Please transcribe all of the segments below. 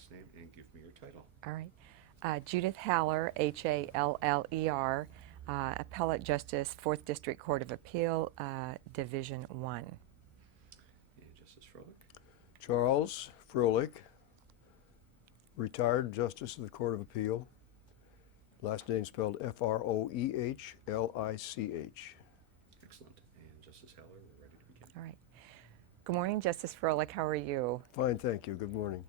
last name and give me your title. All right. Judith Haller, Haller, Appellate Justice, 4th District Court of Appeal, Division 1. And Justice Froehlich. Charles Froehlich, retired Justice of the Court of Appeal. Last name spelled Froehlich. Excellent. And Justice Haller, we're ready to begin. All right. Good morning, Justice Froehlich. How are you? Fine, thank you. Good morning.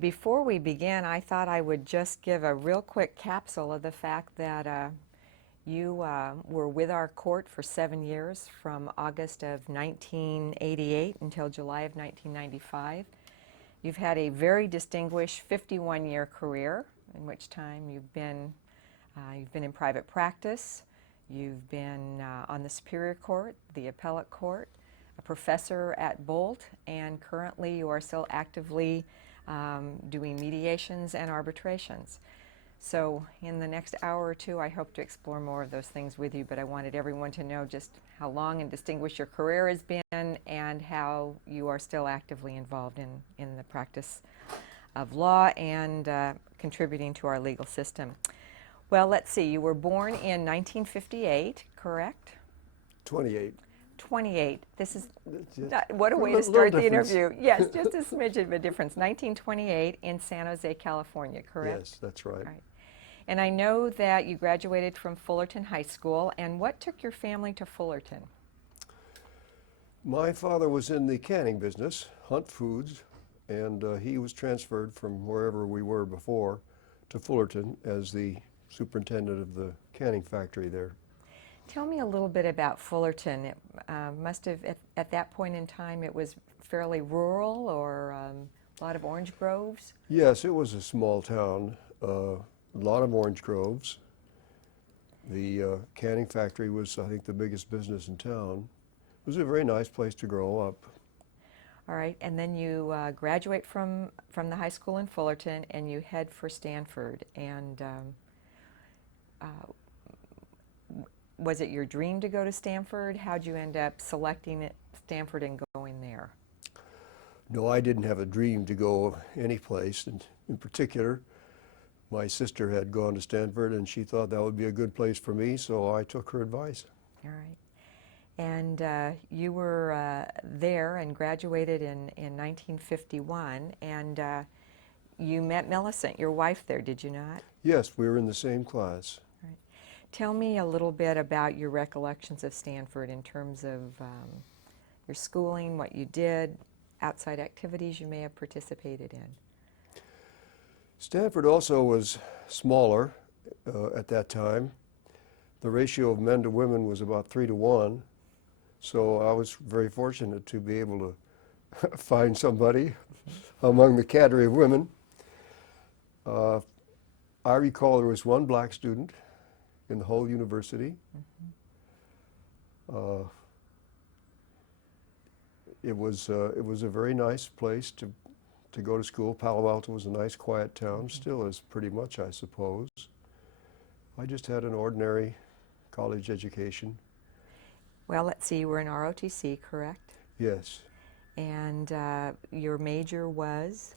Before we begin, I thought I would just give a real quick capsule of the fact that you were with our court for 7 years, from August of 1988 until July of 1995. You've had a very distinguished 51-year career, in which time you've been in private practice, you've been on the Superior Court, the Appellate Court, a professor at Bolt, and currently you are still actively doing mediations and arbitrations. So in the next hour or two, I hope to explore more of those things with you, but I wanted everyone to know just how long and distinguished your career has been and how you are still actively involved in the practice of law and contributing to our legal system. Well, let's see. You were born in 1958, correct? 28. 28. This is, Just what a way to little start the difference. interview. Yes, just a smidge of a difference. 1928 in San Jose, California, correct? Yes, that's right. Right. And I know that you graduated from Fullerton High School. And what took your family to Fullerton? My father was in the canning business, Hunt Foods, and he was transferred from wherever we were before to Fullerton as the superintendent of the canning factory there. Tell me a little bit about Fullerton. It must have, at that point in time, it was fairly rural, or a lot of orange groves? Yes, it was a small town, a lot of orange groves. The canning factory was, I think, the biggest business in town. It was a very nice place to grow up. All right, and then you graduate from the high school in Fullerton, and you head for Stanford. And was it your dream to go to Stanford? How'd you end up selecting Stanford and going there? No, I didn't have a dream to go any place. And in particular, my sister had gone to Stanford, and she thought that would be a good place for me, so I took her advice. All right. And you were there and graduated in 1951, and you met Millicent, your wife, there, did you not? Yes, we were in the same class. Right. Tell me a little bit about your recollections of Stanford in terms of your schooling, what you did, outside activities you may have participated in. Stanford also was smaller at that time. The ratio of men to women was about 3 to 1. So I was very fortunate to be able to find somebody among the cadre of women. I recall there was one black student in the whole university. It was a very nice place to go to school. Palo Alto was a nice, quiet town, still is pretty much, I suppose. I just had an ordinary college education. Well, let's see, you were in ROTC, correct? Yes, And your major was?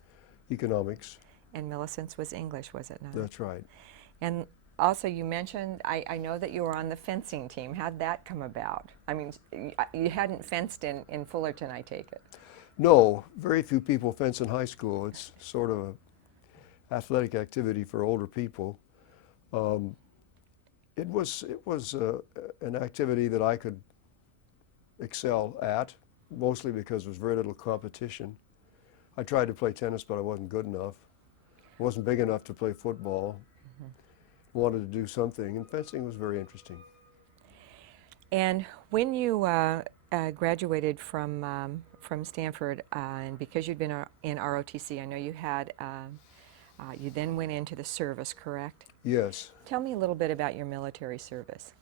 economics. And Millicent's was English, was it not? That's right. And also you mentioned, I know that you were on the fencing team. How'd that come about? I mean, you hadn't fenced in Fullerton, I take it. No, very few people fence in high school. It's sort of an athletic activity for older people. It was an activity that I could excel at, mostly because there was very little competition. I tried to play tennis, but I wasn't good enough. I wasn't big enough to play football. Wanted to do something, and fencing was very interesting. And when you graduated from Stanford, and because you'd been in ROTC, I know you had, you then went into the service, correct? Yes. Tell me a little bit about your military service.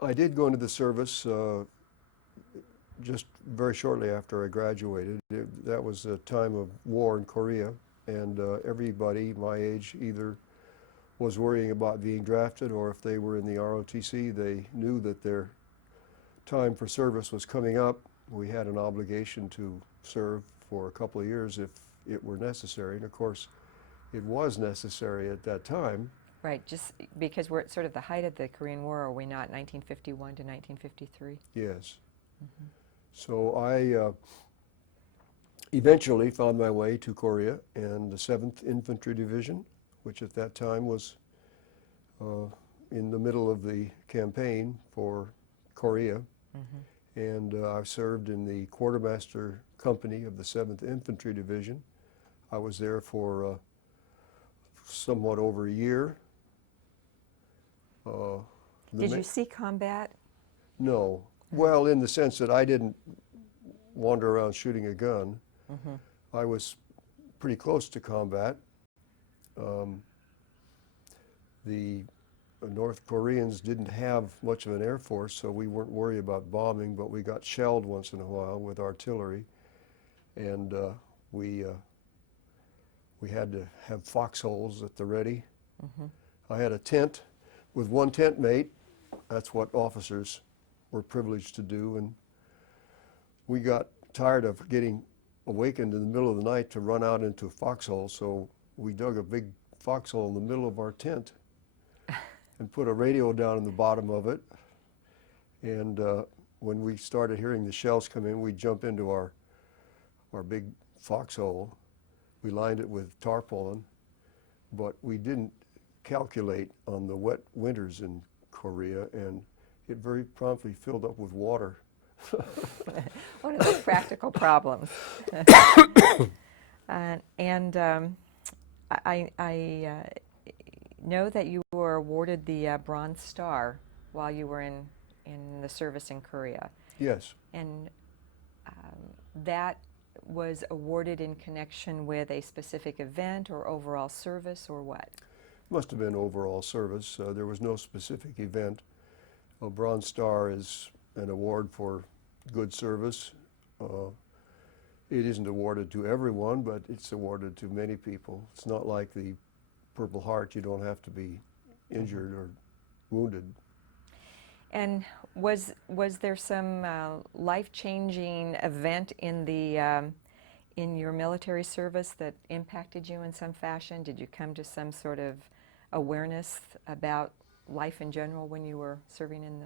I did go into the service just very shortly after I graduated. That was a time of war in Korea, and everybody my age either was worrying about being drafted, or if they were in the ROTC, they knew that their time for service was coming up. We had an obligation to serve for a couple of years if it were necessary. And of course, it was necessary at that time. Right, just because we're at sort of the height of the Korean War, are we not, 1951 to 1953? Yes. So I eventually found my way to Korea and the 7th Infantry Division, which at that time was in the middle of the campaign for Korea. And I served in the Quartermaster Company of the 7th Infantry Division. I was there for somewhat over a year. Did you see combat? No. Well, in the sense that I didn't wander around shooting a gun. I was pretty close to combat. The North Koreans didn't have much of an air force, so we weren't worried about bombing, but we got shelled once in a while with artillery. And we had to have foxholes at the ready. I had a tent with one tent mate. That's what officers were privileged to do. And we got tired of getting awakened in the middle of the night to run out into a foxhole, so we dug a big foxhole in the middle of our tent and put a radio down in the bottom of it. And when we started hearing the shells come in, we'd jump into our big foxhole. We lined it with tarpaulin, but we didn't calculate on the wet winters in Korea, and it very promptly filled up with water. One of those practical problems. And I know that you were awarded the Bronze Star while you were in the service in Korea. Yes. And that was awarded in connection with a specific event or overall service or what? Must have been overall service. There was no specific event. A Bronze Star is an award for good service. It isn't awarded to everyone, but it's awarded to many people. It's not like the Purple Heart. You don't have to be injured or wounded. And was there some life-changing event in the in your military service that impacted you in some fashion? Did you come to some sort of awareness about life in general when you were serving in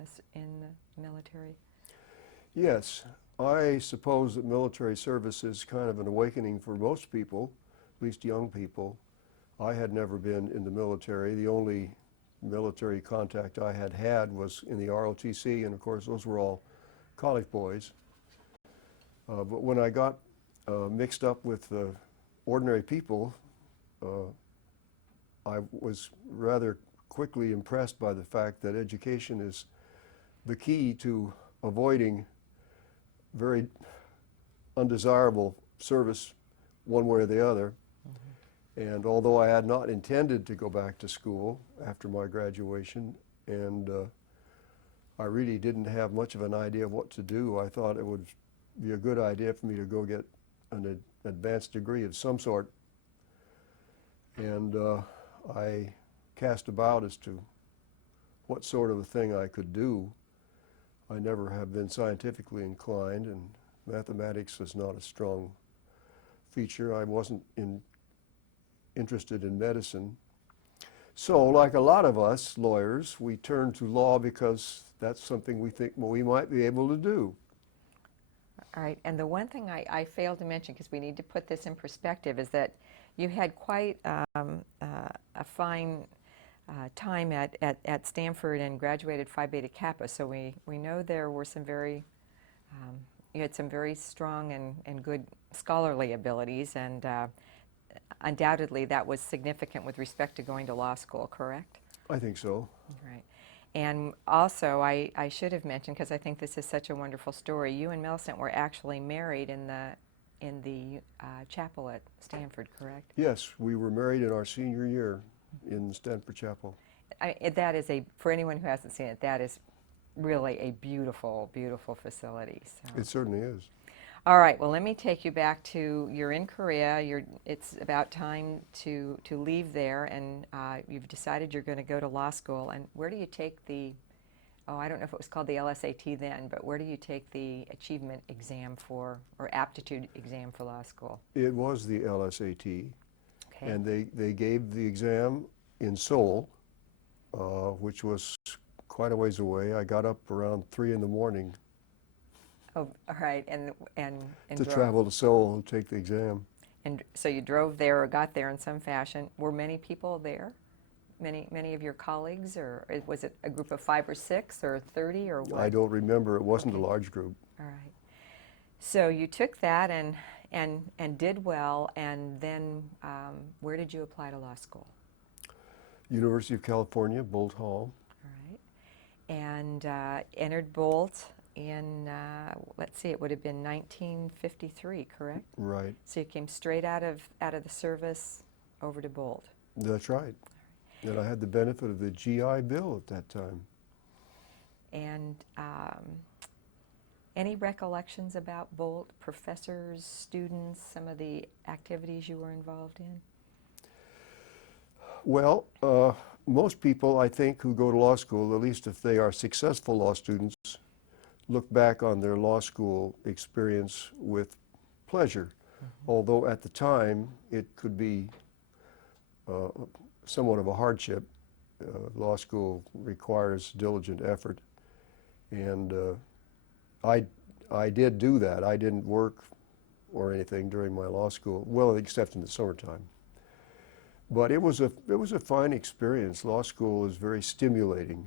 the military? Yes, I suppose that military service is kind of an awakening for most people, at least young people. I had never been in the military. The only military contact I had was in the ROTC, and of course those were all college boys. But when I got mixed up with ordinary people, I was rather quickly impressed by the fact that education is the key to avoiding very undesirable service one way or the other. And although I had not intended to go back to school after my graduation, and I really didn't have much of an idea of what to do, I thought it would be a good idea for me to go get an advanced degree of some sort. And I cast about as to what sort of a thing I could do. I never have been scientifically inclined, and mathematics was not a strong feature. I wasn't interested in medicine. So, like a lot of us lawyers, we turn to law because that's something we think we might be able to do. All right, and the one thing I failed to mention, because we need to put this in perspective, is that you had quite a fine time at Stanford and graduated Phi Beta Kappa, so we know there were some very, you had some very strong and good scholarly abilities, and undoubtedly that was significant with respect to going to law school, correct? I think so. Right. And also, I should have mentioned, because I think this is such a wonderful story, you and Millicent were actually married in the chapel at Stanford, correct? Yes, we were married in our senior year in Stanford Chapel. That is for anyone who hasn't seen it, that is really a beautiful, beautiful facility. So. It certainly is. All right, well, let me take you back to, you're in Korea, it's about time to leave there, and you've decided you're going to go to law school. And where do you take the oh, I don't know if it was called the LSAT then, but where do you take the achievement exam for, or aptitude exam for law school? It was the LSAT, Okay. and they gave the exam in Seoul, which was quite a ways away. I got up around 3 in the morning Oh, all right, and to drove. travel to Seoul and take the exam. And so you drove there or got there in some fashion. Were many people there? Many of your colleagues, or was it a group of 5 or 6 or 30 or what? I don't remember. It wasn't a Okay. large group. All right. So you took that and did well, and then where did you apply to law school? University of California, Bolt Hall. All right. And entered Bolt in, let's see, it would have been 1953, correct? Right. So you came straight out of the service over to Bolt. That's right. And I had the benefit of the GI Bill at that time. And any recollections about Bolt, professors, students, some of the activities you were involved in? Well, most people, I think, who go to law school, at least if they are successful law students, look back on their law school experience with pleasure. Although at the time it could be somewhat of a hardship. Law school requires diligent effort, and I did do that. I didn't work or anything during my law school, well, except in the summertime. But it was a fine experience. Law school is very stimulating.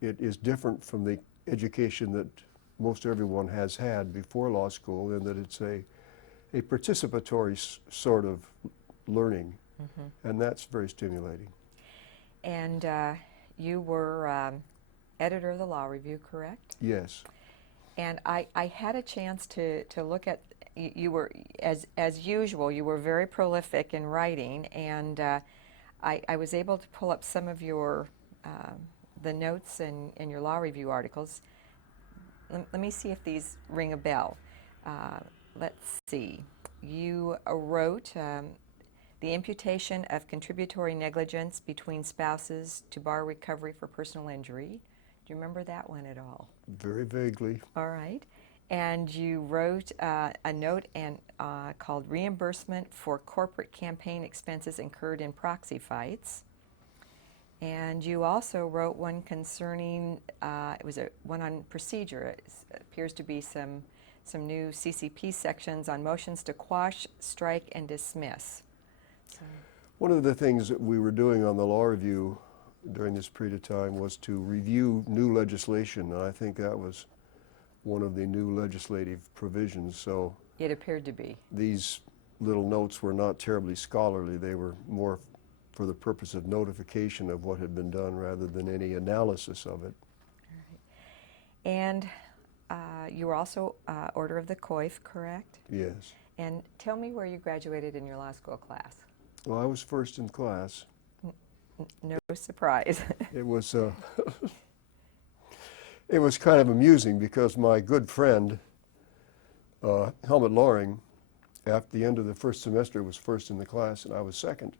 It is different from the education that most everyone has had before law school, in that it's a participatory sort of learning, and that's very stimulating. And you were editor of the Law Review, correct? Yes. And I had a chance to look at, you were, as usual, you were very prolific in writing, and I was able to pull up some of your, the notes in your Law Review articles. Let me see if these ring a bell. Let's see. You wrote the imputation of contributory negligence between spouses to bar recovery for personal injury. Do you remember that one at all? Very vaguely. All right. And you wrote a note called Reimbursement for Corporate Campaign Expenses Incurred in Proxy Fights. And you also wrote one concerning, it was one on procedure. It appears to be some new CCP sections on motions to quash, strike, and dismiss. So. One of the things that we were doing on the Law Review during this period of time was to review new legislation, and I think that was one of the new legislative provisions. So it appeared to be. These little notes were not terribly scholarly. They were more for the purpose of notification of what had been done rather than any analysis of it. All right. And you were also Order of the Coif, correct? Yes. And tell me where you graduated in your law school class. Well, I was first in class. No surprise. It was it was kind of amusing because my good friend Helmut Loring, after the end of the first semester, was first in the class and I was second.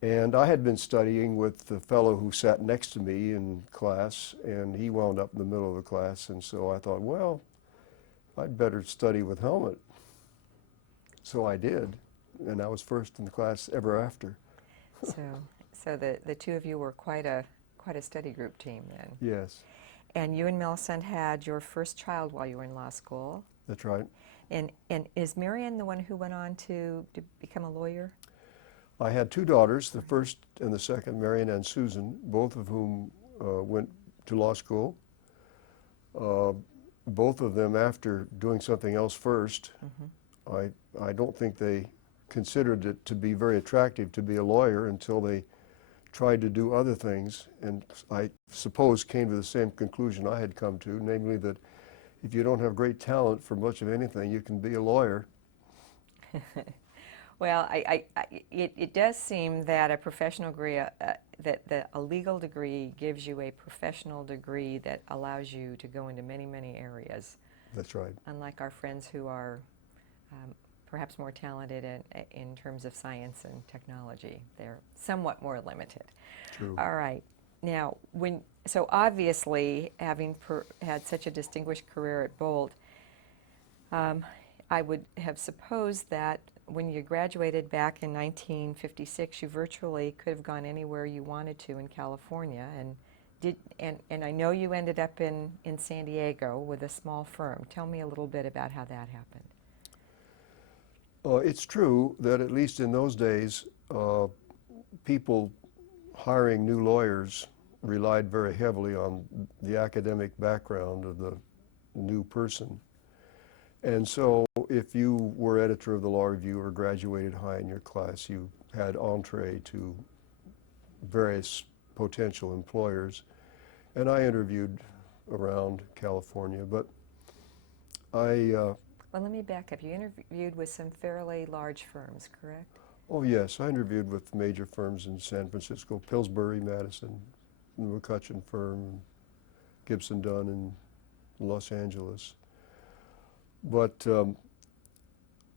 And I had been studying with the fellow who sat next to me in class, and he wound up in the middle of the class, and so I thought, well, I'd better study with Helmut. So I did, and I was first in the class ever after. So the two of you were quite a study group team then. Yes. And you and Millicent had your first child while you were in law school. That's right. And is Marion the one who went on to become a lawyer? I had two daughters, the first and the second, Marion and Susan, both of whom went to law school. Both of them, after doing something else first, I don't think they considered it to be very attractive to be a lawyer until they tried to do other things, and I suppose came to the same conclusion I had come to, namely that if you don't have great talent for much of anything, you can be a lawyer. Well, it does seem that a professional degree, that a legal degree gives you a professional degree that allows you to go into many, many areas. That's right. Unlike our friends who are perhaps more talented in terms of science and technology. They're somewhat more limited. True. All right. Now, so obviously, having had such a distinguished career at Bolt, I would have supposed that when you graduated back in 1956, you virtually could have gone anywhere you wanted to in California. And I know you ended up in San Diego with a small firm. Tell me a little bit about how that happened. It's true that at least in those days, people hiring new lawyers relied very heavily on the academic background of the new person. And so if you were editor of the Law Review or graduated high in your class, you had entree to various potential employers. And I interviewed around California, but Well, let me back up. You interviewed with some fairly large firms, correct? oh yes, I interviewed with major firms in San Francisco, Pillsbury, Madison, the McCutcheon firm, Gibson Dunn in Los Angeles. But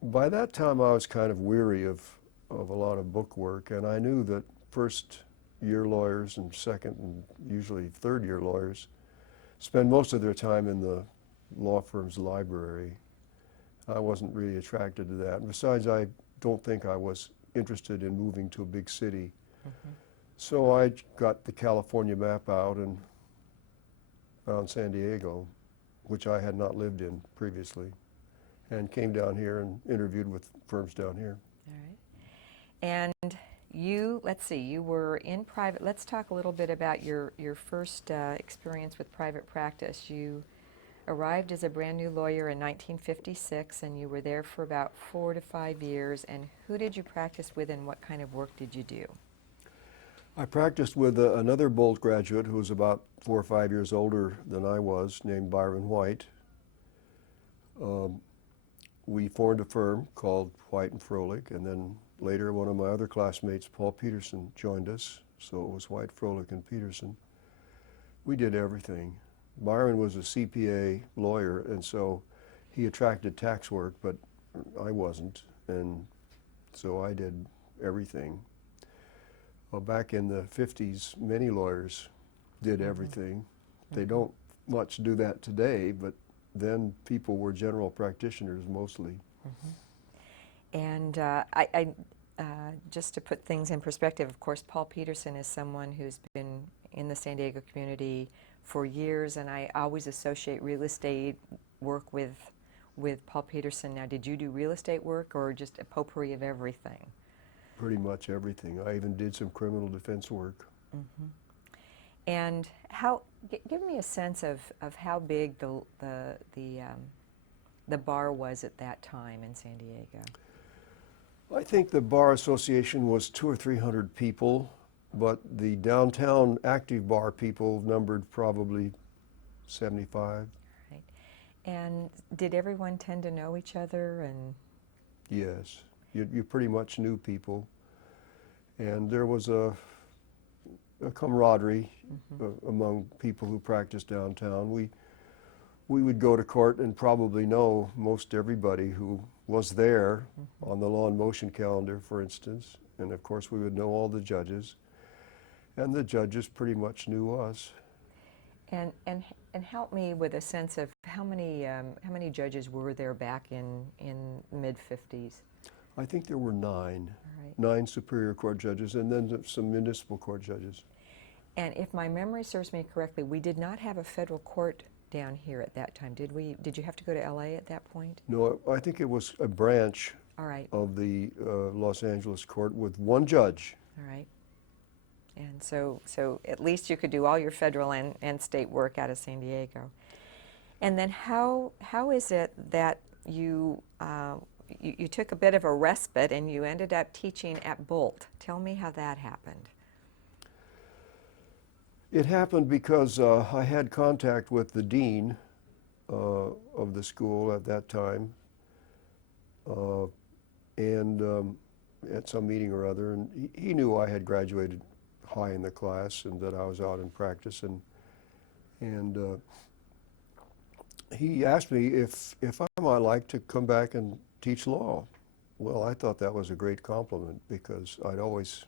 by that time I was kind of weary of a lot of book work, and I knew that first year lawyers and second and usually third year lawyers spend most of their time in the law firm's library. I wasn't really attracted to that. And besides, I don't think I was interested in moving to a big city. Mm-hmm. So I got the California map out and found San Diego, which I had not lived in previously, and came down here and interviewed with firms down here. All right. And let's see, you were in private. Let's talk a little bit about your first experience with private practice. You arrived as a brand new lawyer in 1956, and you were there for about 4 to 5 years. And who did you practice with, and what kind of work did you do? I practiced with another Bolt graduate who was about 4 or 5 years older than I was, named Byron White. We formed a firm called White and Froehlich, and then later one of my other classmates, Paul Peterson, joined us. So it was White, Froehlich, and Peterson. We did everything. Byron was a CPA lawyer, and so he attracted tax work, but I wasn't, and so I did everything. Well, back in the 50s, many lawyers did everything. They don't much do that today, but then people were general practitioners mostly. And just to put things in perspective, of course, Paul Peterson is someone who's been in the San Diego community for years, and I always associate real estate work with Paul Peterson. Now, did you do real estate work or just a potpourri of everything? Pretty much everything. I even did some criminal defense work. Mm-hmm. And give me a sense of how big the bar was at that time in San Diego. I think the Bar Association was 200 or 300 people, but the downtown active bar people numbered probably 75. Right. And did everyone tend to know each other? And yes, you pretty much knew people, and there was a camaraderie among people who practiced downtown. We would go to court and probably know most everybody who was there on the law and motion calendar, for instance, and of course we would know all the judges, and the judges pretty much knew us. And help me with a sense of how many judges were there back in the mid-50s? I think there were 9. All right. 9 Superior Court judges, and then some municipal court judges. And if my memory serves me correctly, we did not have a federal court down here at that time, did we? Did you have to go to LA at that point? No, I think it was a branch All right. of the Los Angeles court with one judge. All right. And so at least you could do all your federal and state work out of San Diego. And then how is it that you took a bit of a respite and you ended up teaching at Bolt? Tell me how that happened. It happened because I had contact with the dean of the school at that time, and at some meeting or other, and he knew I had graduated high in the class and that I was out in practice, and he asked me if I might like to come back and teach law. Well, I thought that was a great compliment because I'd always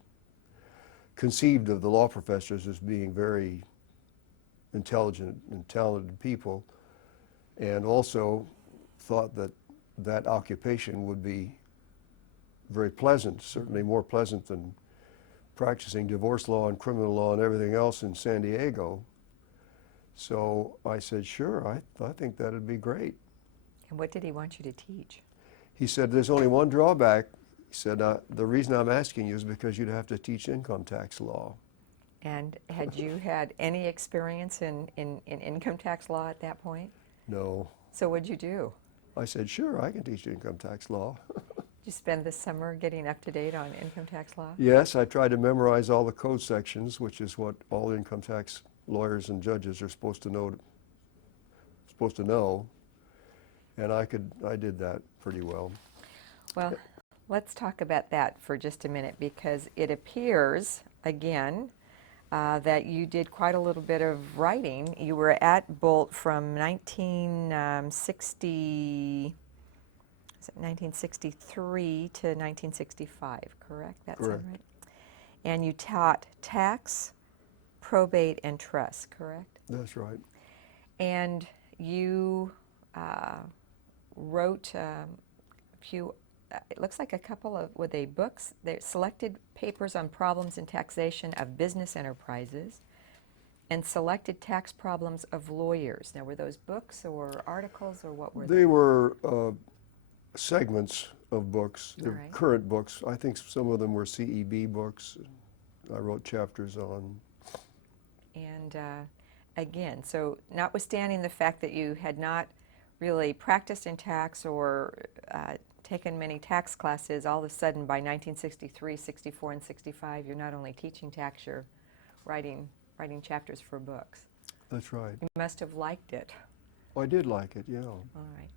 conceived of the law professors as being very intelligent and talented people, and also thought that that occupation would be very pleasant, certainly more pleasant than practicing divorce law and criminal law and everything else in San Diego. So I said, sure, I think that'd be great. And what did he want you to teach? He said, there's only one drawback. He said, the reason I'm asking you is because you'd have to teach income tax law. And had you had any experience in income tax law at that point? No. So what'd you do? I said, sure, I can teach income tax law. Did you spend the summer getting up to date on income tax law? Yes, I tried to memorize all the code sections, which is what all income tax lawyers and judges are supposed to know. And I did that pretty well. Well, let's talk about that for just a minute, because it appears, again, that you did quite a little bit of writing. You were at Bolt from 1963 to 1965, correct? That sound Correct. right? And you taught tax, probate, and trust, correct? That's right. And you wrote a few, it looks like a couple of, were they books? They selected papers on problems in taxation of business enterprises and selected tax problems of lawyers. Now, were those books or articles, or what were they? They were segments of books, All they're right. current books. I think some of them were CEB books. I wrote chapters on. And again, so notwithstanding the fact that you had not really practiced in tax or taken many tax classes, all of a sudden by 1963, 64, and 65, you're not only teaching tax, you're writing chapters for books. That's right. You must have liked it. I did like it, yeah. All right.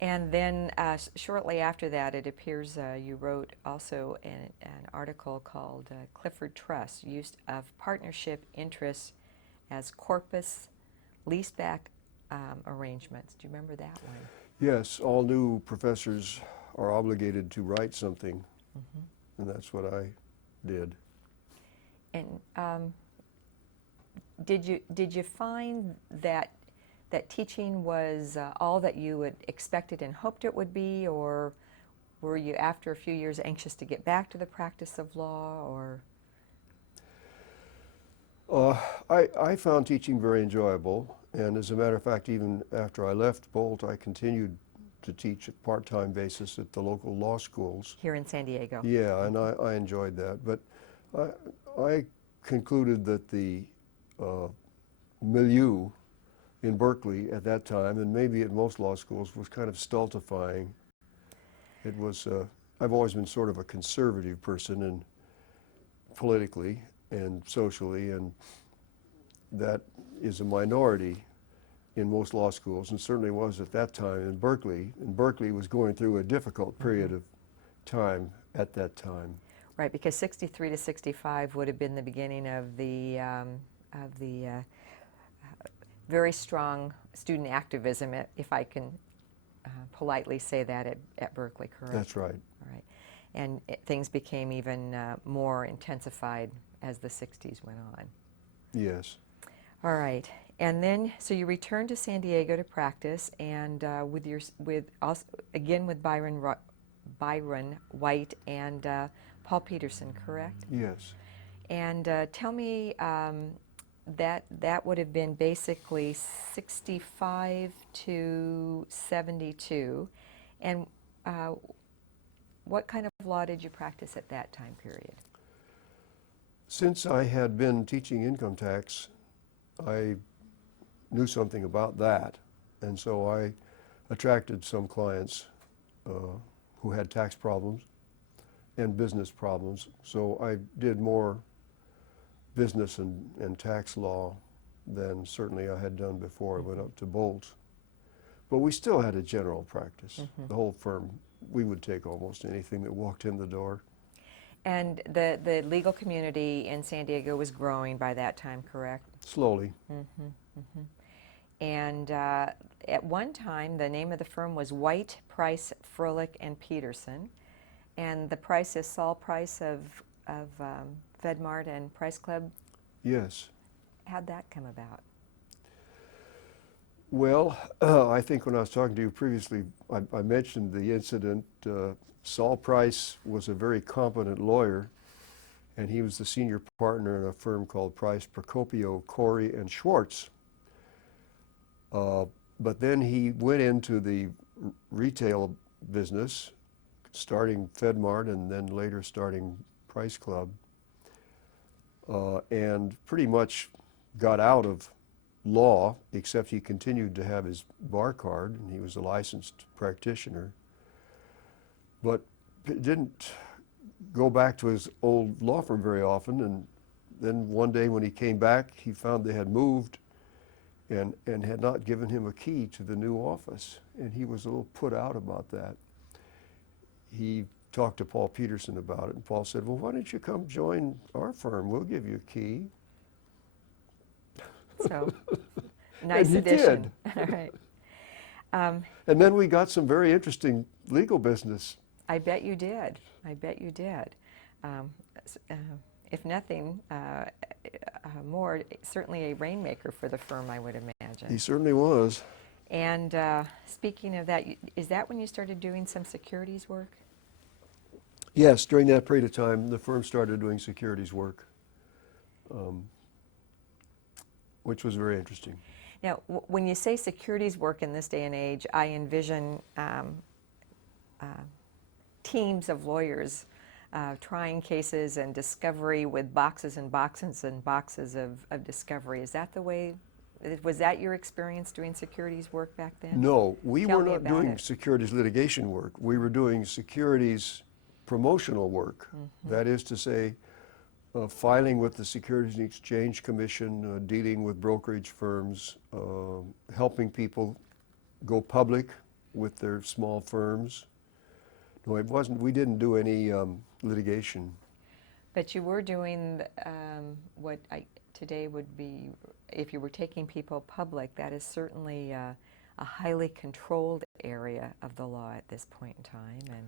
And then shortly after that, it appears you wrote also an article called Clifford Trust, Use of Partnership Interests as Corpus Leaseback Arrangements. Do you remember that one? Yes, all new professors are obligated to write something, and that's what I did. And did you find that teaching was all that you had expected and hoped it would be, or were you after a few years anxious to get back to the practice of law, or? I found teaching very enjoyable, and as a matter of fact, even after I left Bolt, I continued to teach at part-time basis at the local law schools. Here in San Diego? Yeah, and I enjoyed that. But I concluded that the milieu in Berkeley at that time, and maybe at most law schools, was kind of stultifying. It was, I've always been sort of a conservative person, and politically and socially, and that is a minority in most law schools, and certainly was at that time in Berkeley. And Berkeley was going through a difficult period of time at that time. Right, because 63 to 65 would have been the beginning of the very strong student activism, if I can politely say that, at Berkeley, correct? That's right. All right. And things became even more intensified as the 60s went on. Yes. All right. And then, so you returned to San Diego to practice, and again with Byron White and Paul Peterson, correct? Yes. And tell me, that would have been basically 65 to 72. And what kind of law did you practice at that time period? Since I had been teaching income tax, I knew something about that, and so I attracted some clients who had tax problems and business problems. So I did more business and tax law than certainly I had done before I went up to Bolt. But we still had a general practice. The whole firm, we would take almost anything that walked in the door. And the legal community in San Diego was growing by that time, correct? Slowly. And at one time, the name of the firm was White, Price, Froehlich, and Peterson. And the Price is Saul Price of FedMart and Price Club. Yes. How'd that come about? Well, I think when I was talking to you previously, I mentioned the incident. Saul Price was a very competent lawyer, and he was the senior partner in a firm called Price, Procopio, Corey, and Schwartz. But then he went into the retail business, starting FedMart and then later starting Price Club, and pretty much got out of law, except he continued to have his bar card, and he was a licensed practitioner, but didn't go back to his old law firm very often. And then one day when he came back, he found they had moved and had not given him a key to the new office, and he was a little put out about that. He talked to Paul Peterson about it, and Paul said, well, why don't you come join our firm? We'll give you a key. So, nice And he addition. did. All right. And then we got some very interesting legal business. I bet you did. I bet you did. If nothing more, certainly a rainmaker for the firm, I would imagine. He certainly was. And speaking of that, is that when you started doing some securities work? Yes, during that period of time, the firm started doing securities work, which was very interesting. Now, when you say securities work in this day and age, I envision teams of lawyers trying cases and discovery with boxes and boxes and boxes of discovery. Is that the way, was that your experience doing securities work back then? No, we Tell were me not about doing it. securities litigation work. We were doing securities promotional work. Mm-hmm. That is to say, filing with the Securities and Exchange Commission, dealing with brokerage firms, helping people go public with their small firms. No, it wasn't, we didn't do any litigation. But you were doing what today would be, if you were taking people public, that is certainly a highly controlled area of the law at this point in time. And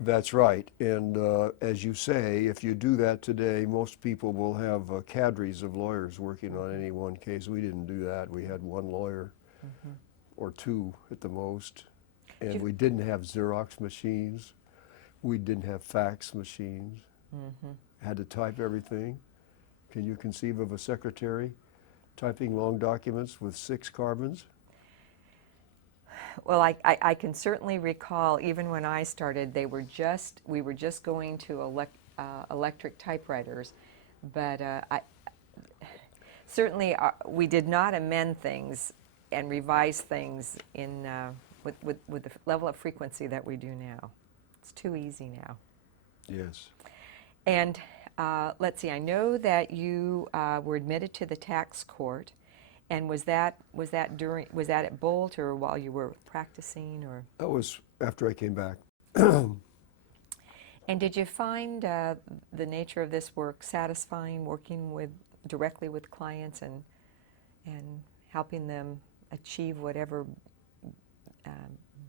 That's right. And as you say, if you do that today, most people will have cadres of lawyers working on any one case. We didn't do that. We had one lawyer or two at the most. And we didn't have Xerox machines. We didn't have fax machines. Had to type everything. Can you conceive of a secretary typing long documents with 6 carbons? well, I can certainly recall, even when I started, we were just going to electric typewriters, but certainly we did not amend things and revise things in with the level of frequency that we do now. It's too easy now. Yes. And let's see, I know that you were admitted to the tax court, and was that at Bolt or while you were practicing, or? That was after I came back. And did you find the nature of this work satisfying, working directly with clients and helping them achieve whatever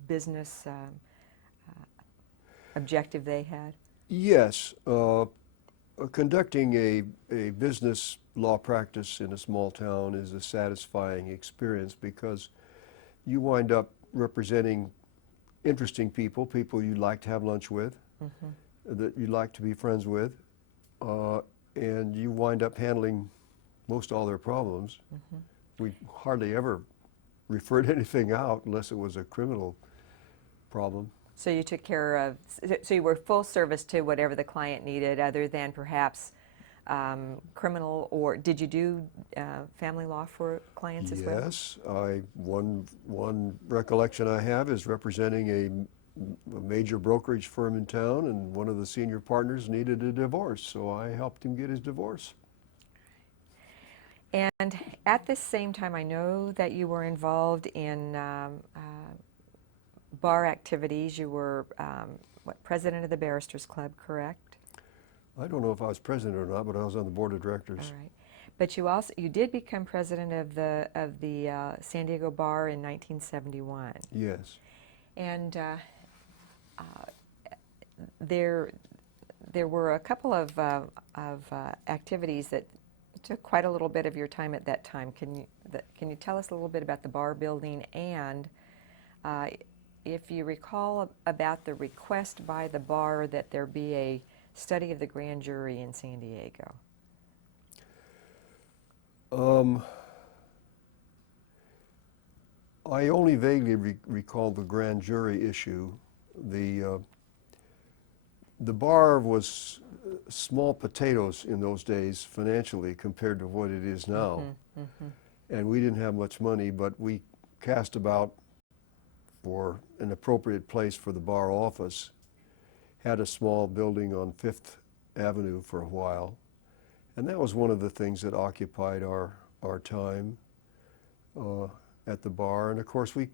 business objective they had? Yes. Conducting a business law practice in a small town is a satisfying experience because you wind up representing interesting people you'd like to have lunch with, that you'd like to be friends with, and you wind up handling most all their problems. We hardly ever referred anything out unless it was a criminal problem. So you took care of, so you were full service to whatever the client needed, other than perhaps criminal, or did you do family law for clients as well? Yes, one recollection I have is representing a major brokerage firm in town, and one of the senior partners needed a divorce, so I helped him get his divorce. And at this same time, I know that you were involved in bar activities. You were president of the Barristers Club, correct? I don't know if I was president or not, but I was on the board of directors. All right. But you did become president of the San Diego Bar in 1971. Yes. And there were a couple of activities that took quite a little bit of your time at that time. Can you tell us a little bit about the bar building, and if you recall about the request by the bar that there be a study of the grand jury in San Diego? I only vaguely recall the grand jury issue. The bar was small potatoes in those days financially compared to what it is now. And we didn't have much money, but we cast about for an appropriate place for the bar office, had a small building on Fifth Avenue for a while. And that was one of the things that occupied our time at the bar. And of course, we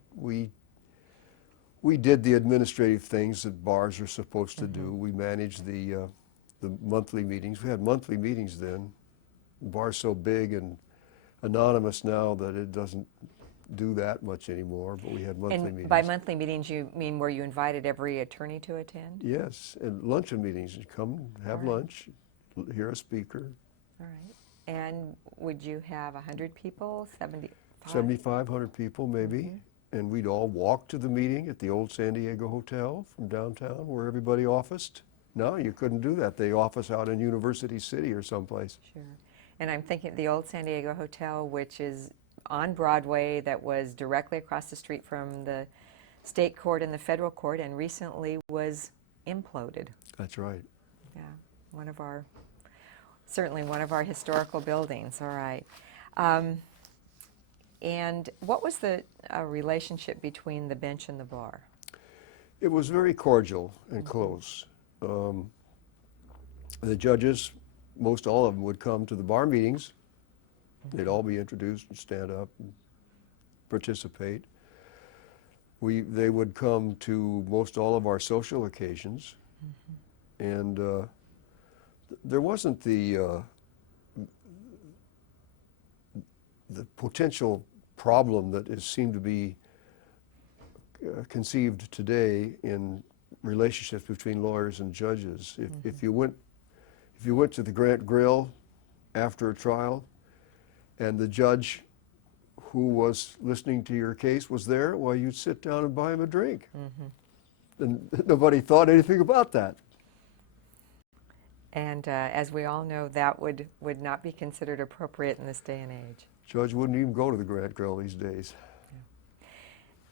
did the administrative things that bars are supposed to do. We managed the monthly meetings. We had monthly meetings then. The bar's so big and anonymous now that it doesn't do that much anymore, but we had monthly meetings. By monthly meetings, you mean where you invited every attorney to attend? Yes, and luncheon meetings. You come, have lunch, hear a speaker. All right. And would you have 100 people, 75? 7,500 people maybe, and we'd all walk to the meeting at the old San Diego Hotel from downtown where everybody officed. No, you couldn't do that. They office out in University City or someplace. Sure. And I'm thinking of the old San Diego Hotel, which is on Broadway, that was directly across the street from the state court and the federal court, and recently was imploded. That's right. Yeah, certainly one of our historical buildings. All right. And what was the relationship between the bench and the bar? It was very cordial and close. The judges, most all of them, would come to the bar meetings. They'd all be introduced and stand up and participate. They would come to most all of our social occasions. And there wasn't the potential problem that is seemed to be conceived today in relationships between lawyers and judges. If you went to the Grant Grill after a trial and the judge who was listening to your case was there, well, you'd sit down and buy him a drink. And nobody thought anything about that. And as we all know, that would not be considered appropriate in this day and age. Judge wouldn't even go to the Grant Grill these days.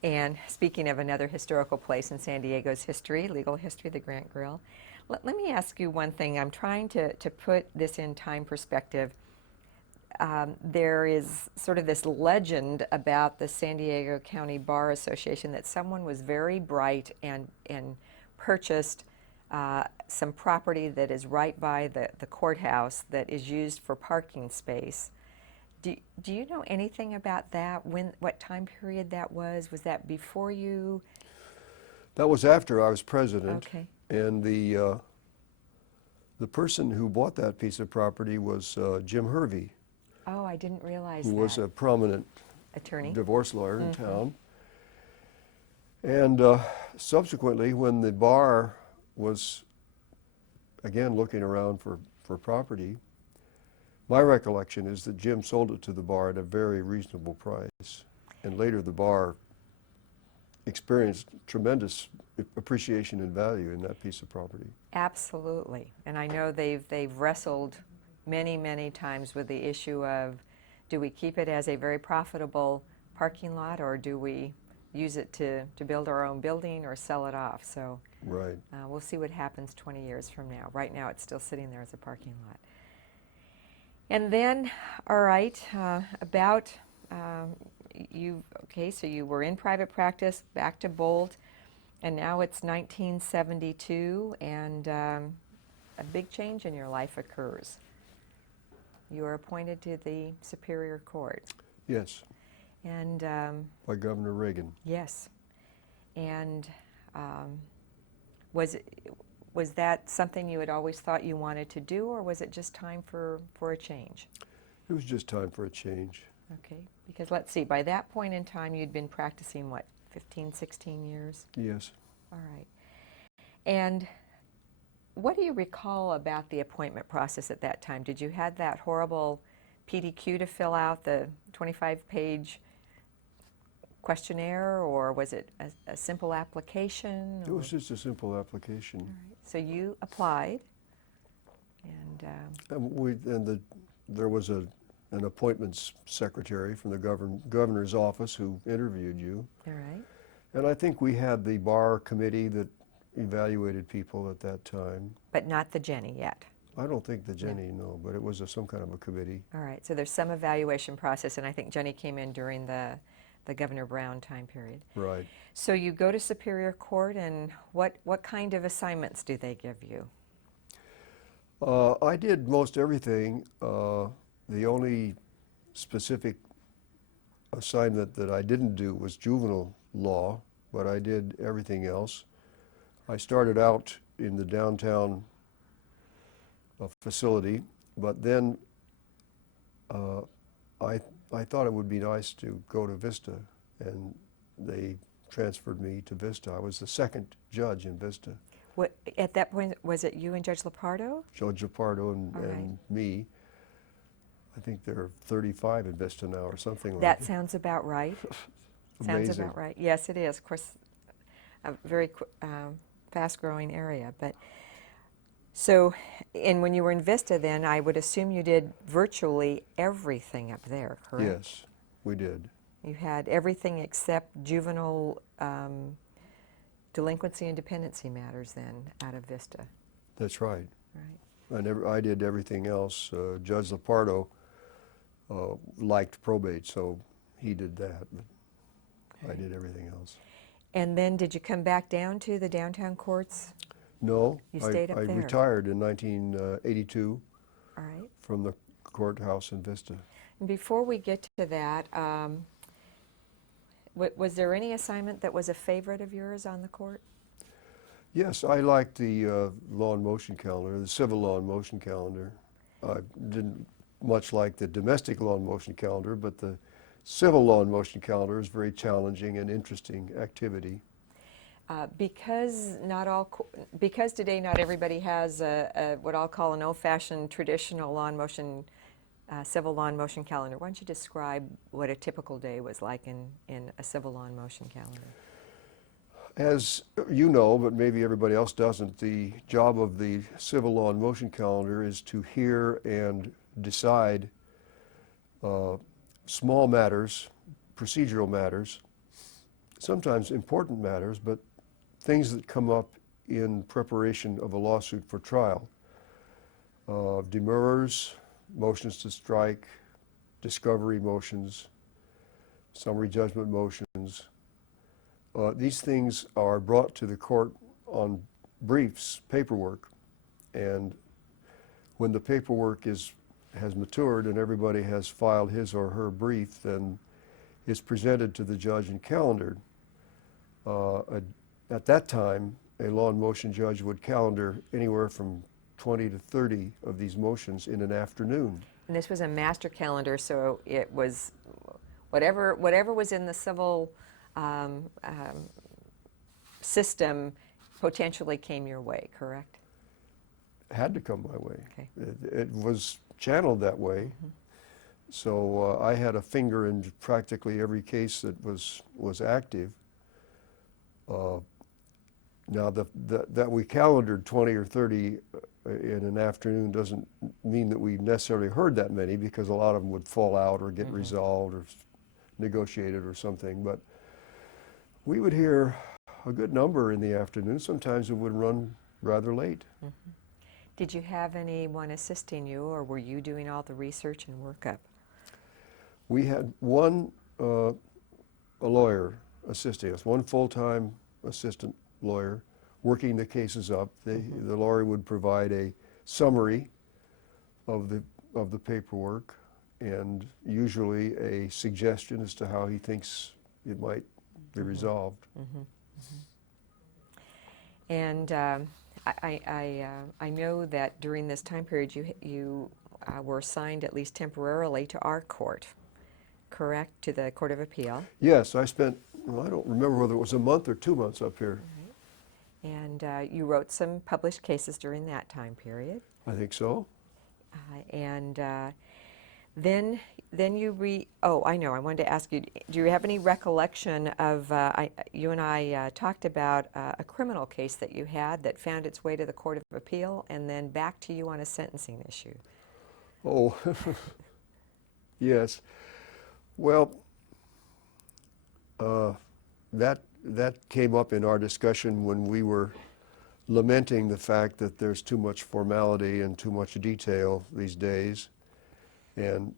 And speaking of another historical place in San Diego's history, legal history, the Grant Grill, let me ask you one thing. I'm trying to put this in time perspective. There is sort of this legend about the San Diego County Bar Association that someone was very bright and purchased some property that is right by the courthouse that is used for parking space. Do you know anything about that? What time period that was? Was that before you? That was after I was president. Okay. And the person who bought that piece of property was Jim Hervey. Oh, I didn't realize who that. was a prominent attorney, divorce lawyer in town. And subsequently, when the bar was again looking around for property, my recollection is that Jim sold it to the bar at a very reasonable price. And later the bar experienced tremendous appreciation and value in that piece of property. Absolutely. And I know they've wrestled many times with the issue of, do we keep it as a very profitable parking lot, or do we use it to build our own building or sell it off? So right. We'll see what happens 20 years from now. Right now it's still sitting there as a parking lot. And then, all right, so you were in private practice, back to Bolt, and now it's 1972, and a big change in your life occurs. You are appointed to the Superior Court. Yes. And by Governor Reagan. yes. And was that something you had always thought you wanted to do, or was it just time for a change? It was just time for a change. Okay, because let's see, by that point in time you'd been practicing, what, 15, 16 years? Yes. All right. And what do you recall about the appointment process at that time? Did you have that horrible PDQ to fill out, the 25-page questionnaire, or was it a simple application? It was just a simple application. So you applied, and There was an appointments secretary from the governor's office who interviewed you. all right. And I think we had the bar committee that evaluated people at that time. But not the Jenny yet. I don't think the Jenny, no, but it was some kind of a committee. All right, so there's some evaluation process, and I think Jenny came in during the Governor Brown time period. Right. So you go to Superior Court, and what kind of assignments do they give you? I did most everything. The only specific assignment that I didn't do was juvenile law, but I did everything else. I started out in the downtown facility, but then I thought it would be nice to go to Vista, and they transferred me to Vista. I was the second judge in Vista. What, at that point, was it you and Judge Lepardo? Judge Lepardo All right. and me. I think there are 35 in Vista now or something like That that. sounds about right. Sounds Amazing. about right. Yes, it is. Of course, a very fast-growing area. But so, and when you were in Vista, then I would assume you did virtually everything up there, correct? Yes, we did. You had everything except juvenile delinquency and dependency matters then out of Vista. That's right. Right. I did everything else. Judge Lepardo liked probate, so he did that, but I did everything else. And then did you come back down to the downtown courts? No, You stayed up I there. retired in 1982 All right. from the courthouse in Vista. And before we get to that, was there any assignment that was a favorite of yours on the court? Yes, I liked the law and motion calendar, the civil law and motion calendar. I didn't much like the domestic law and motion calendar, but the civil law and motion calendar is very challenging and interesting activity. Because today not everybody has what I'll call an old-fashioned traditional law and motion, civil law and motion calendar. Why don't you describe what a typical day was like in a civil law and motion calendar? As you know, but maybe everybody else doesn't, the job of the civil law and motion calendar is to hear and decide small matters, procedural matters, sometimes important matters, but things that come up in preparation of a lawsuit for trial. Demurrers, motions to strike, discovery motions, summary judgment motions. These things are brought to the court on briefs, paperwork, and when the paperwork has matured and everybody has filed his or her brief, then it's presented to the judge and calendared. At that time, a law and motion judge would calendar anywhere from 20 to 30 of these motions in an afternoon. And this was a master calendar, so it was whatever was in the civil system potentially came your way, correct? Had to come my way. Okay. It was channeled that way. Mm-hmm. So I had a finger in practically every case that was active. Now that we calendared 20 or 30 in an afternoon doesn't mean that we necessarily heard that many, because a lot of them would fall out or get Mm-hmm. resolved or negotiated or something. But we would hear a good number in the afternoon. Sometimes it would run rather late. Mm-hmm. Did you have anyone assisting you, or were you doing all the research and workup? We had one a lawyer assisting us, one full-time assistant lawyer working the cases up. The lawyer would provide a summary of the paperwork and usually a suggestion as to how he thinks it might be resolved. Mm-hmm. Mm-hmm. And I know that during this time period you were assigned, at least temporarily, to our court, correct? To the Court of Appeal. Yes, I spent, well, I don't remember whether it was a month or 2 months up here. And you wrote some published cases during that time period. I think so. And then oh, I know, I wanted to ask you, do you have any recollection of, you and I talked about a criminal case that you had that found its way to the Court of Appeal and then back to you on a sentencing issue? Oh, yes. Well, that came up in our discussion when we were lamenting the fact that there's too much formality and too much detail these days. And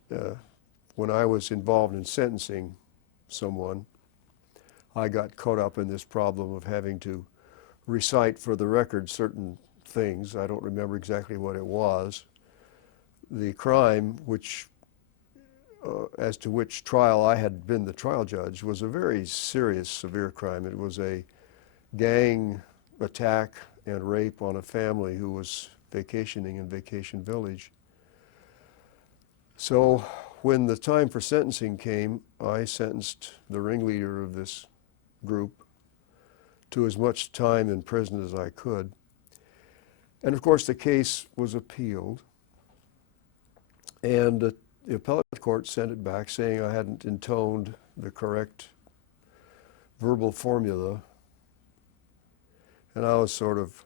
when I was involved in sentencing someone, I got caught up in this problem of having to recite for the record certain things. I don't remember exactly what it was. The crime, which as to which trial I had been the trial judge, was a very serious, severe crime. It was a gang attack and rape on a family who was vacationing in Vacation Village. So when the time for sentencing came, I sentenced the ringleader of this group to as much time in prison as I could. And of course the case was appealed, and the appellate court sent it back saying I hadn't intoned the correct verbal formula, and I was sort of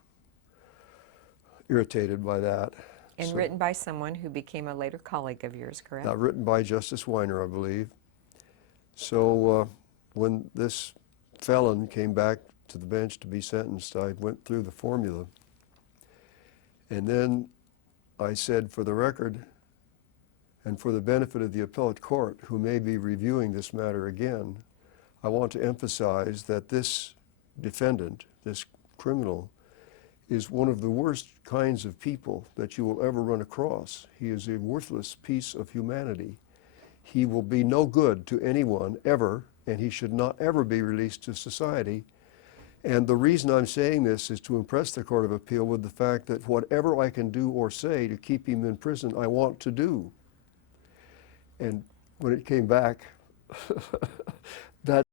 irritated by that. And written by someone who became a later colleague of yours, correct? Written by Justice Weiner, I believe. So when this felon came back to the bench to be sentenced, I went through the formula. And then I said, for the record, and for the benefit of the appellate court, who may be reviewing this matter again, I want to emphasize that this defendant, this criminal, is one of the worst kinds of people that you will ever run across. He is a worthless piece of humanity. He will be no good to anyone ever, and he should not ever be released to society. And the reason I'm saying this is to impress the Court of Appeal with the fact that whatever I can do or say to keep him in prison, I want to do. And when it came back, that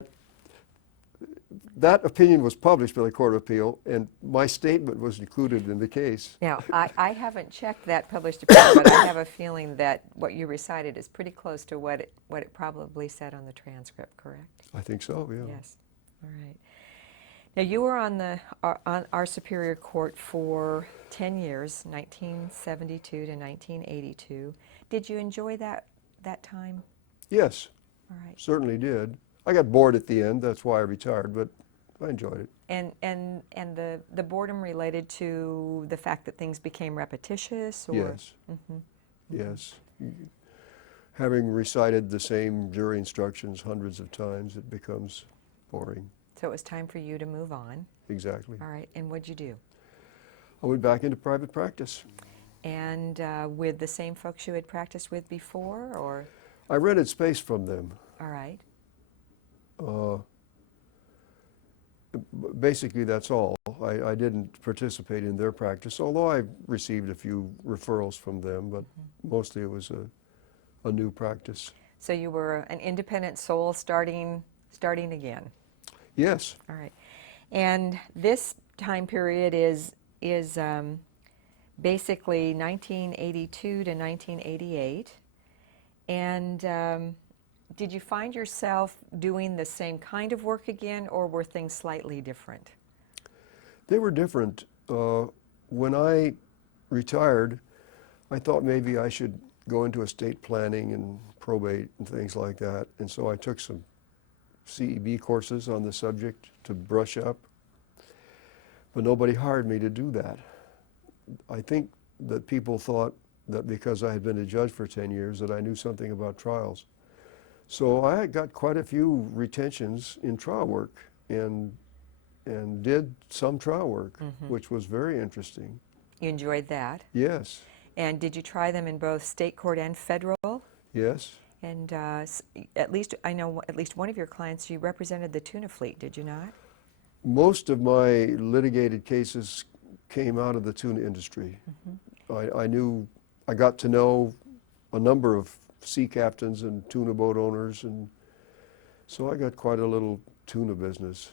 opinion was published by the Court of Appeal, and my statement was included in the case. Now, I haven't checked that published opinion, but I have a feeling that what you recited is pretty close to what it probably said on the transcript, correct? I think so, yeah. Yes. All right. Now, you were on our Superior Court for 10 years, 1972 to 1982. Did you enjoy that time? Yes, All right. certainly did. I got bored at the end, that's why I retired, but I enjoyed it. And the boredom related to the fact that things became repetitious, or? Yes. Mm-hmm. Yes. Having recited the same jury instructions hundreds of times, it becomes boring. So it was time for you to move on. Exactly. All right. And what'd you do? I went back into private practice. And with the same folks you had practiced with before, or? I rented space from them. All right. Basically, that's all. I didn't participate in their practice, although I received a few referrals from them, but mostly it was a new practice. So you were an independent soul starting again. Yes. All right. And this time period is basically 1982 to 1988. And did you find yourself doing the same kind of work again, or were things slightly different? They were different. When I retired, I thought maybe I should go into estate planning and probate and things like that. And so I took some CEB courses on the subject to brush up. But nobody hired me to do that. I think that people thought that because I had been a judge for 10 years that I knew something about trials. So I got quite a few retentions in trial work and did some trial work, which was very interesting. You enjoyed that? Yes. And did you try them in both state court and federal? Yes. And at least, I know at least one of your clients, you represented the tuna fleet, did you not? Most of my litigated cases came out of the tuna industry. I got to know a number of sea captains and tuna boat owners, and so I got quite a little tuna business.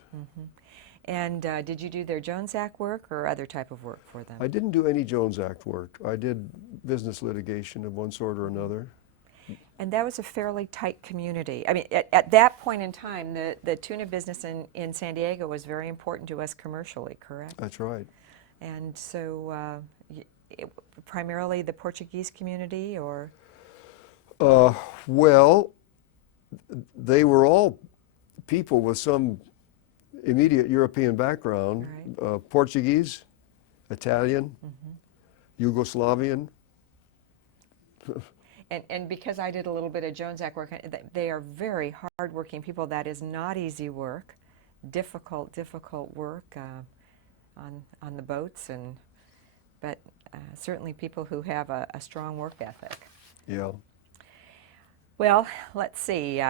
And did you do their Jones Act work or other type of work for them? I didn't do any Jones Act work. I did business litigation of one sort or another. And that was a fairly tight community. I mean, at that point in time, the tuna business in San Diego was very important to us commercially, correct? That's right. And so primarily the Portuguese community, or? Well, they were all people with some immediate European background, Portuguese, Italian, Yugoslavian. And because I did a little bit of Jones Act work, they are very hardworking people. That is not easy work, difficult work on the boats, but certainly people who have a strong work ethic. Yeah. Well, let's see.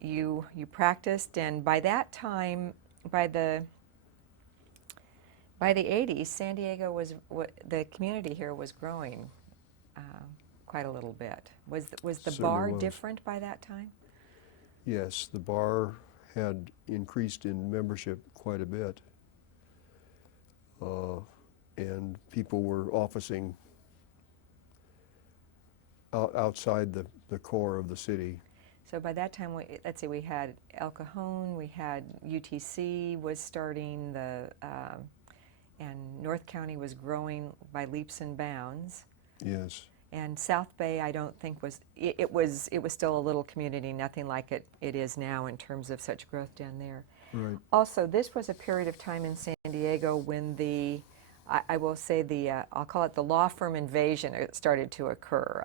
You practiced, and by that time, by the 80s, San Diego the community here was growing quite a little bit. Was the Certainly bar was. different by that time? Yes, the bar had increased in membership quite a bit. And people were officing outside the core of the city. So by that time, let's see, we had El Cajon, we had UTC was starting, and North County was growing by leaps and bounds. Yes. And South Bay, I don't think it was still a little community, nothing like it is now in terms of such growth down there. Right. Also, this was a period of time in San Diego when I will say I'll call it the law firm invasion started to occur.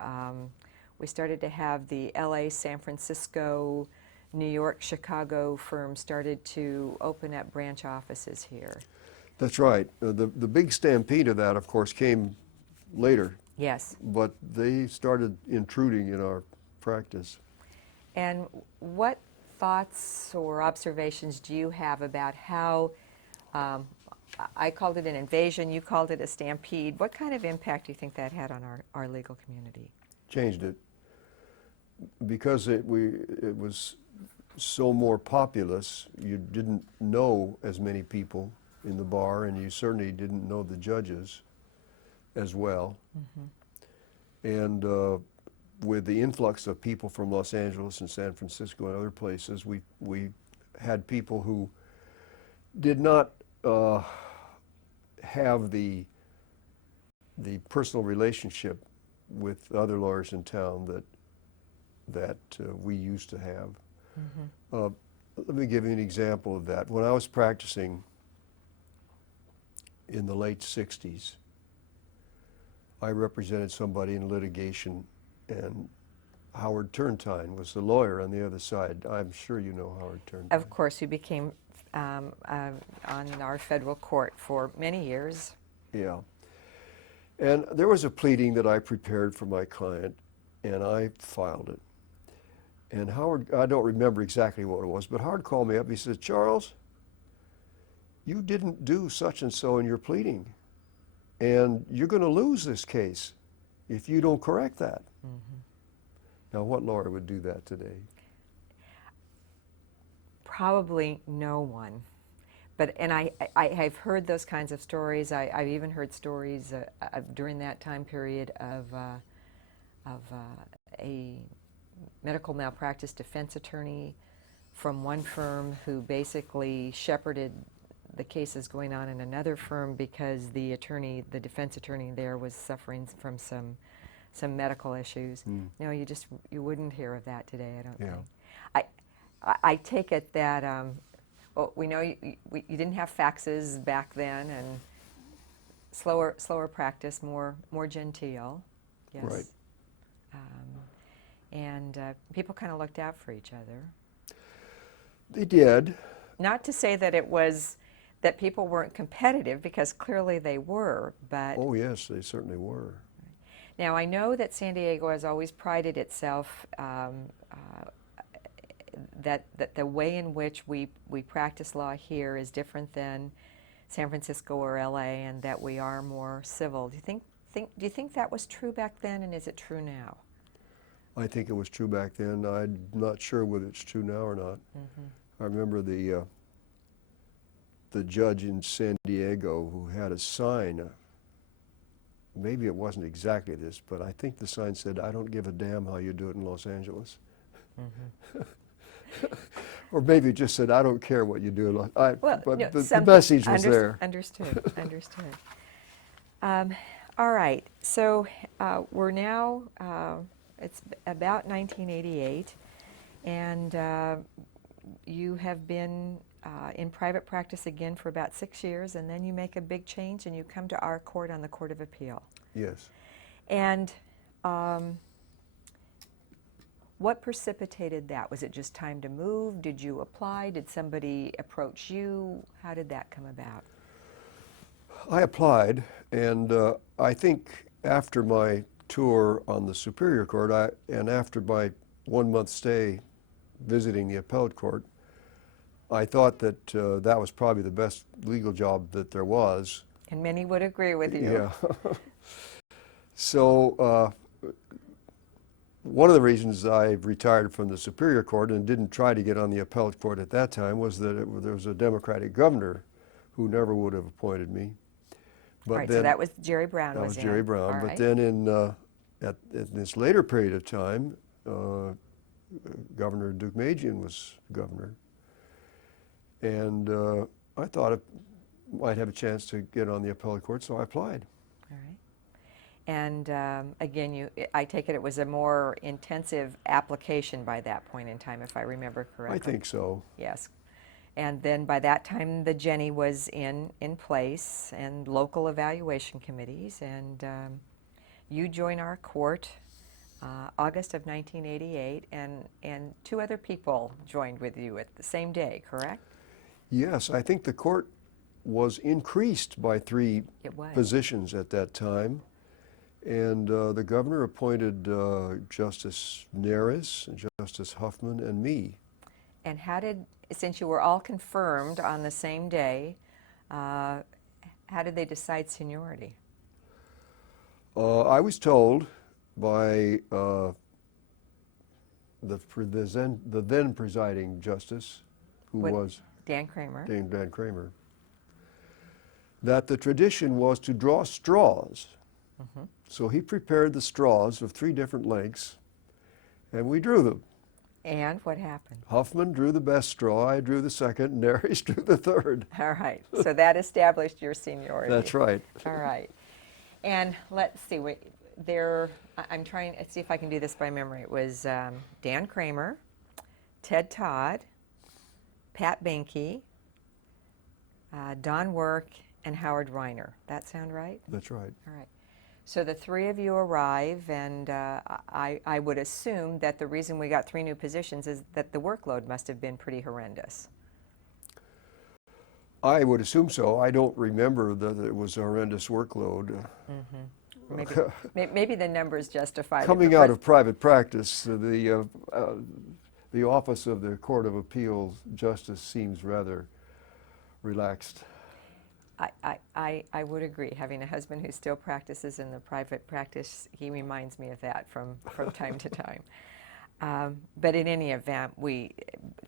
We started to have the LA, San Francisco, New York, Chicago firms started to open up branch offices here. That's right. The big stampede of that, of course, came later. Yes. But they started intruding in our practice. And what thoughts or observations do you have about how, I called it an invasion, you called it a stampede. What kind of impact do you think that had on our legal community? Changed it. Because it was so more populous, you didn't know as many people in the bar, and you certainly didn't know the judges as well. And with the influx of people from Los Angeles and San Francisco and other places, we had people who did not have the personal relationship with other lawyers in town that we used to have. Let me give you an example of that. When I was practicing in the late 60s, I represented somebody in litigation, and Howard Turntine was the lawyer on the other side. I'm sure you know Howard Turntine. Of course, you became on our federal court for many years. Yeah. And there was a pleading that I prepared for my client, and I filed it. And Howard, I don't remember exactly what it was, but Howard called me up. He said, "Charles, you didn't do such and so in your pleading, and you're going to lose this case if you don't correct that." Now, what lawyer would do that today? Probably no one. And I have heard those kinds of stories. I've even heard stories during that time period of a medical malpractice defense attorney from one firm who basically shepherded the cases going on in another firm because the defense attorney there was suffering from some medical issues. No, you wouldn't hear of that today, I don't think. I take it that well, we know you didn't have faxes back then, and slower practice, more genteel. Yes. Right. And people kind of looked out for each other. They did. Not to say that that people weren't competitive, because clearly they were, but... Oh, yes, they certainly were. Now, I know that San Diego has always prided itself that the way in which we practice law here is different than San Francisco or LA, and that we are more civil. Do you think that was true back then, and is it true now? I think it was true back then. I'm not sure whether it's true now or not. I remember the the judge in San Diego who had a sign. Maybe it wasn't exactly this, but I think the sign said, "I don't give a damn how you do it in Los Angeles." Or maybe it just said, "I don't care what you do in Los Angeles." Well, But no, the message was there. Understood, understood. All right, so we're now, it's about 1988, and you have been in private practice again for about 6 years, and then you make a big change and you come to our court on the Court of Appeal. Yes. And what precipitated that? Was it just time to move? Did you apply? Did somebody approach you? How did that come about? I applied, and I think after my tour on the Superior Court, and after my 1-month stay visiting the Appellate Court, I thought that that was probably the best legal job that there was. And many would agree with you. Yeah. So one of the reasons I retired from the Superior Court and didn't try to get on the Appellate Court at that time was that there was a Democratic governor who never would have appointed me. But All right, then, so that was Jerry Brown. that was in. Jerry Brown. All But right. then at this later period of time, Governor Deukmejian was governor. And I thought I might have a chance to get on the Appellate Court, so I applied. All right. And again, I take it was a more intensive application by that point in time, if I remember correctly. I think so. Yes. And then by that time, the Jenny was in place, and local evaluation committees, and you join our court August of 1988, and 2 other people joined with you at the same day, correct? Yes, I think the court was increased by 3 It was. positions at that time. And the governor appointed Justice Neris, Justice Huffman, and me. And how did, since you were all confirmed on the same day, how did they decide seniority? I was told by the then presiding justice, who What- was Dan Kramer. Dan Kramer, that the tradition was to draw straws. So he prepared the straws of 3 different lengths, and we drew them. And what happened? Huffman drew the best straw, I drew the second, and Neris drew the third. All right, so that established your seniority. That's right. All right. And let's see, I'm trying to see if I can do this by memory. It was Dan Kramer, Ted Todd, Pat Benke, Don Work, and Howard Reiner. That sound right? That's right. All right. So the 3 of you arrive, and I would assume that the reason we got 3 new positions is that the workload must have been pretty horrendous. I would assume so. I don't remember that it was a horrendous workload. Maybe the numbers justify it. Coming but out what- of private practice, the office of the Court of Appeal Justice seems rather relaxed. I would agree. Having a husband who still practices in the private practice, he reminds me of that from time to time. But in any event, we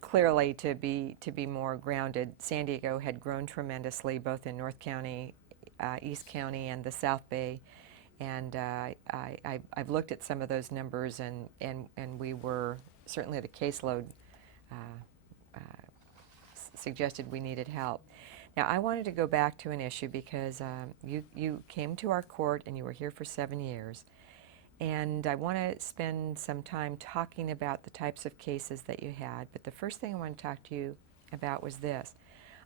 clearly, to be more grounded, San Diego had grown tremendously, both in North County, East County, and the South Bay. And I've looked at some of those numbers, and we were certainly the caseload suggested we needed help. Now, I wanted to go back to an issue because you came to our court and you were here for 7 years. And I want to spend some time talking about the types of cases that you had. But the first thing I want to talk to you about was this.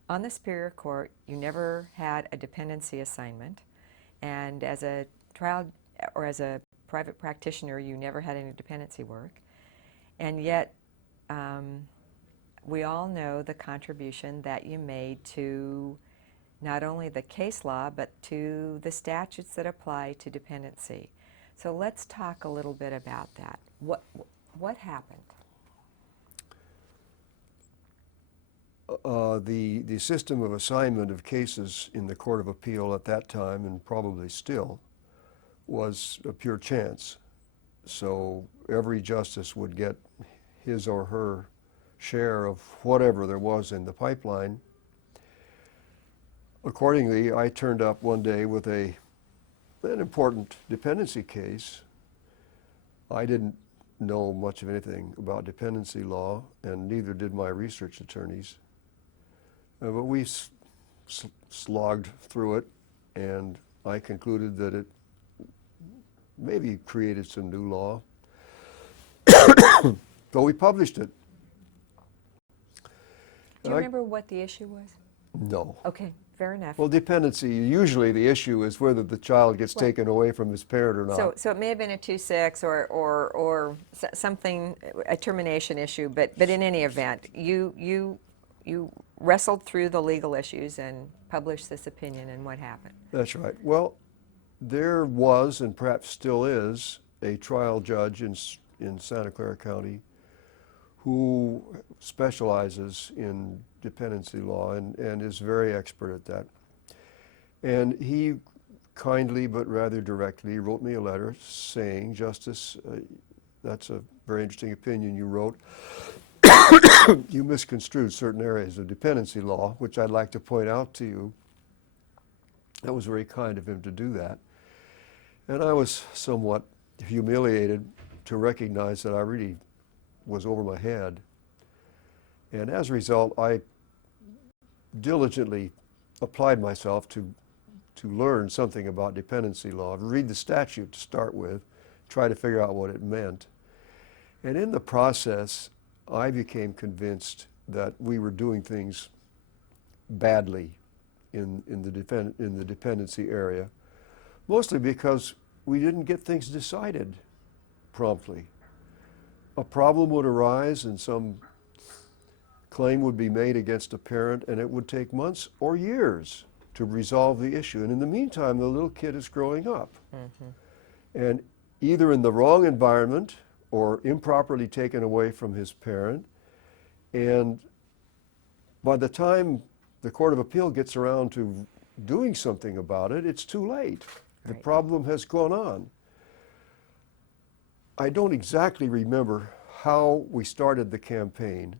On the Superior Court, you never had a dependency assignment. And as a trial or as a private practitioner, you never had any dependency work. And yet, we all know the contribution that you made to not only the case law, but to the statutes that apply to dependency. So let's talk a little bit about that. What happened? The system of assignment of cases in the Court of Appeal at that time, and probably still, was a pure chance. So every justice would get his or her share of whatever there was in the pipeline. Accordingly, I turned up one day with an important dependency case. I didn't know much of anything about dependency law, and neither did my research attorneys. But we slogged through it, and I concluded that it maybe created some new law. So we published it. Do you remember what the issue was? No. Okay, fair enough. Well, dependency, usually the issue is whether the child gets Right. taken away from his parent or not. So it may have been a 2-6 or something, a termination issue, but in any event, you wrestled through the legal issues and published this opinion, and what happened? That's right. Well, there was, and perhaps still is, a trial judge in Santa Clara County who specializes in dependency law and is very expert at that. And he kindly but rather directly wrote me a letter saying, Justice, that's a very interesting opinion you wrote. You misconstrued certain areas of dependency law, which I'd like to point out to you. That was very kind of him to do that. And I was somewhat humiliated to recognize that I really was over my head. And as a result, I diligently applied myself to learn something about dependency law, read the statute to start with, try to figure out what it meant. And in the process, I became convinced that we were doing things badly in the dependency area, mostly because we didn't get things decided promptly. A problem would arise and some claim would be made against a parent, and it would take months or years to resolve the issue. And in the meantime, the little kid is growing up. Mm-hmm. And either in the wrong environment or improperly taken away from his parent. And by the time the Court of Appeal gets around to doing something about it, it's too late. The Right. problem has gone on. I don't exactly remember how we started the campaign.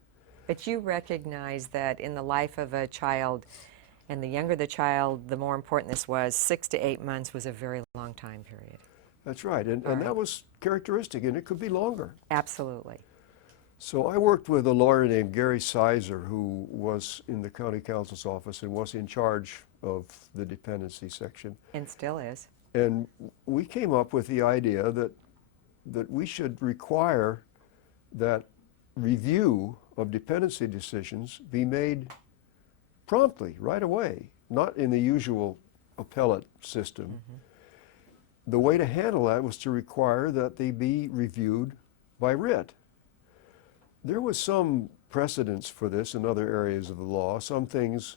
But you recognize that in the life of a child, and the younger the child, the more important this was, 6 to 8 months was a very long time period. That's right, and Right. that was characteristic, and it could be longer. Absolutely. So I worked with a lawyer named Gary Sizer, who was in the county counsel's office and was in charge of the dependency section. And still is. And we came up with the idea that we should require that review of dependency decisions be made promptly, right away, not in the usual appellate system. Mm-hmm. The way to handle that was to require that they be reviewed by writ. There was some precedence for this in other areas of the law. Some things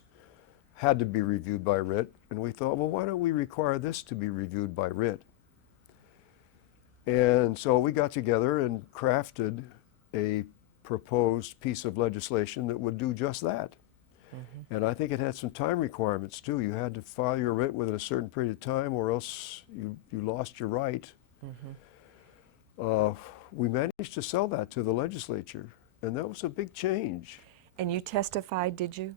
had to be reviewed by writ, and we thought, well, why don't we require this to be reviewed by writ? And so we got together and crafted a proposed piece of legislation that would do just that. Mm-hmm. And I think it had some time requirements too. You had to file your writ within a certain period of time, or else you lost your right. Mm-hmm. We managed to sell that to the legislature, and that was a big change. And you testified, did you?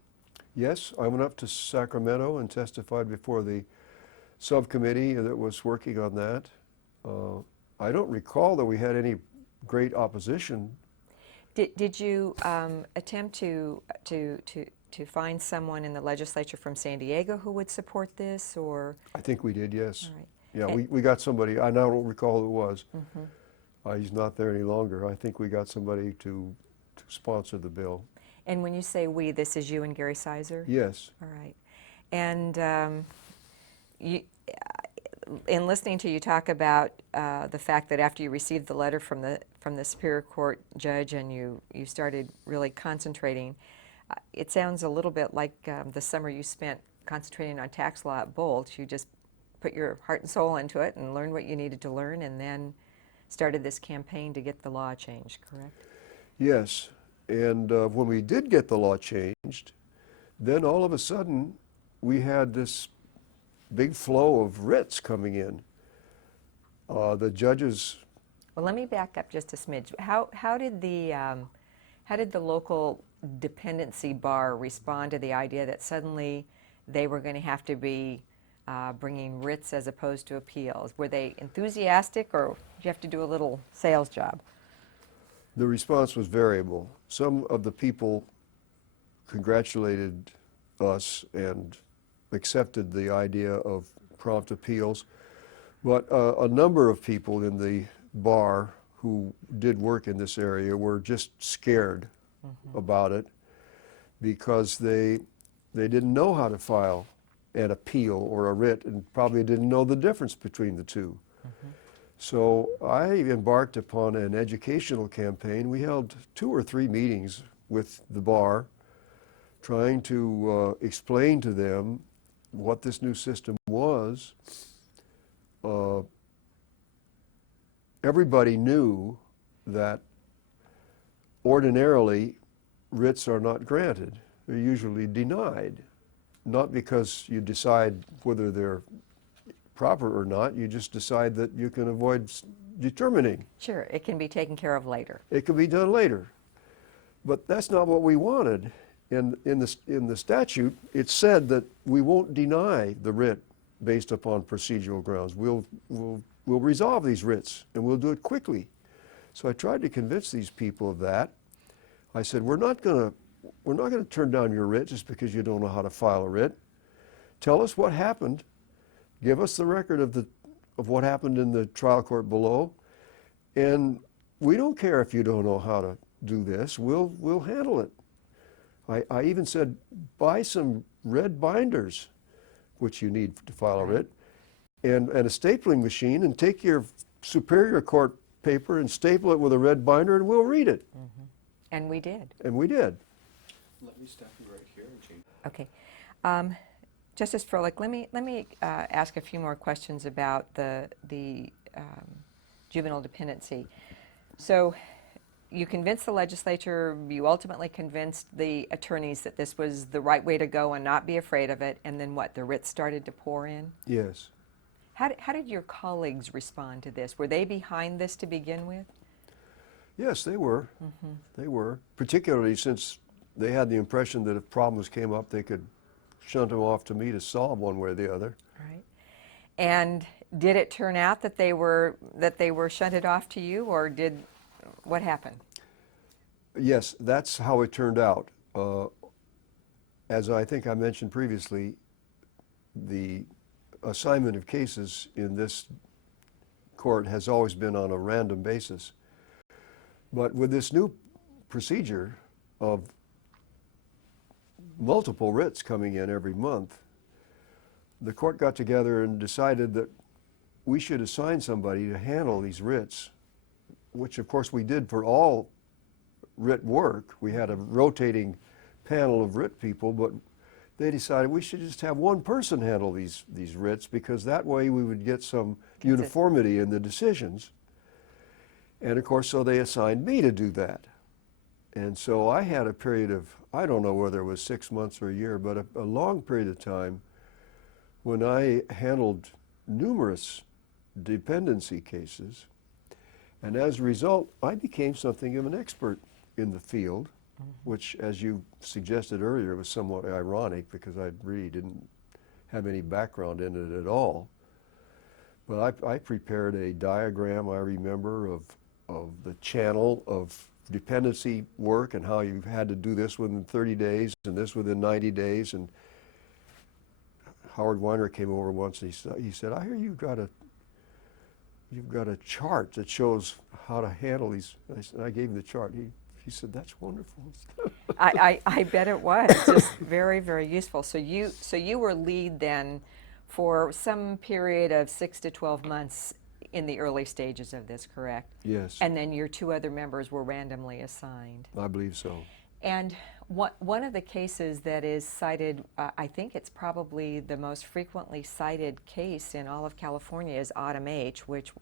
Yes, I went up to Sacramento and testified before the subcommittee that was working on that. I don't recall that we had any great opposition. Did you attempt to find someone in the legislature from San Diego who would support this, or? I think we did, yes. All right. Yeah, we got somebody. I now don't recall who it was. Mm-hmm. He's not there any longer. I think we got somebody to sponsor the bill. And when you say we, this is you and Gary Sizer? Yes. All right. And in listening to you talk about the fact that after you received the letter from the Superior Court judge and you started really concentrating, it sounds a little bit like the summer you spent concentrating on tax law at Bolt. You just put your heart and soul into it and learned what you needed to learn, and then started this campaign to get the law changed, correct? Yes. And when we did get the law changed, then all of a sudden we had this big flow of writs coming in. The judges. Well, let me back up just a smidge. How did the local dependency bar respond to the idea that suddenly they were going to have to be bringing writs as opposed to appeals. Were they enthusiastic, or did you have to do a little sales job? The response was variable. Some of the people congratulated us and accepted the idea of prompt appeals, but a number of people in the bar who did work in this area were just scared about it because they didn't know how to file an appeal or a writ and probably didn't know the difference between the two. So I embarked upon an educational campaign. We held 2 or 3 meetings with the bar, trying to explain to them what this new system was. Everybody knew that ordinarily writs are not granted. They're usually denied, not because you decide whether they're proper or not. You just decide that you can avoid determining. Sure, it can be taken care of later. It can be done later. But that's not what we wanted. In the statute, it said that we won't deny the writ based upon procedural grounds. We'll resolve these writs, and we'll do it quickly. So I tried to convince these people of that. I said, we're not going to turn down your writ just because you don't know how to file a writ. Tell us what happened. Give us the record of what happened in the trial court below, and we don't care if you don't know how to do this. We'll handle it. I even said, buy some red binders, which you need to file a writ, and a stapling machine, and take your Superior Court paper and staple it with a red binder, and we'll read it. And we did. And we did. Let me stop you right here and change. Okay. Justice Froehlich, let me ask a few more questions about the juvenile dependency. So you convinced the legislature, you ultimately convinced the attorneys that this was the right way to go and not be afraid of it, and then what, the writs started to pour in? Yes. How did your colleagues respond to this? Were they behind this to begin with? Yes, they were. They were, particularly since they had the impression that if problems came up, they could shunt them off to me to solve one way or the other. Right. And did it turn out that they were shunted off to you, or what happened? Yes, that's how it turned out. As I think I mentioned previously, the assignment of cases in this court has always been on a random basis. But with this new procedure of multiple writs coming in every month, the court got together and decided that we should assign somebody to handle these writs, which of course we did for all writ work. We had a rotating panel of writ people, but they decided we should just have one person handle these writs, because that way we would get some uniformity in the decisions. And of course, so they assigned me to do that. And so I had a period of, I don't know whether it was 6 months or a year, but a long period of time when I handled numerous dependency cases. And as a result, I became something of an expert in the field, which, as you suggested earlier, was somewhat ironic because I really didn't have any background in it at all. But I prepared a diagram, I remember, of the channel of dependency work and how you had to do this within 30 days and this within 90 days. And Howard Weiner came over once and he said, I hear you've got a chart that shows how to handle these. I gave him the chart. He said, that's wonderful. I bet it was. Just very, very useful. So you were lead then for some period of 6 to 12 months in the early stages of this, correct? Yes. And then your 2 other members were randomly assigned. I believe so. And one of the cases that is cited, I think it's probably the most frequently cited case in all of California, is Autumn H., which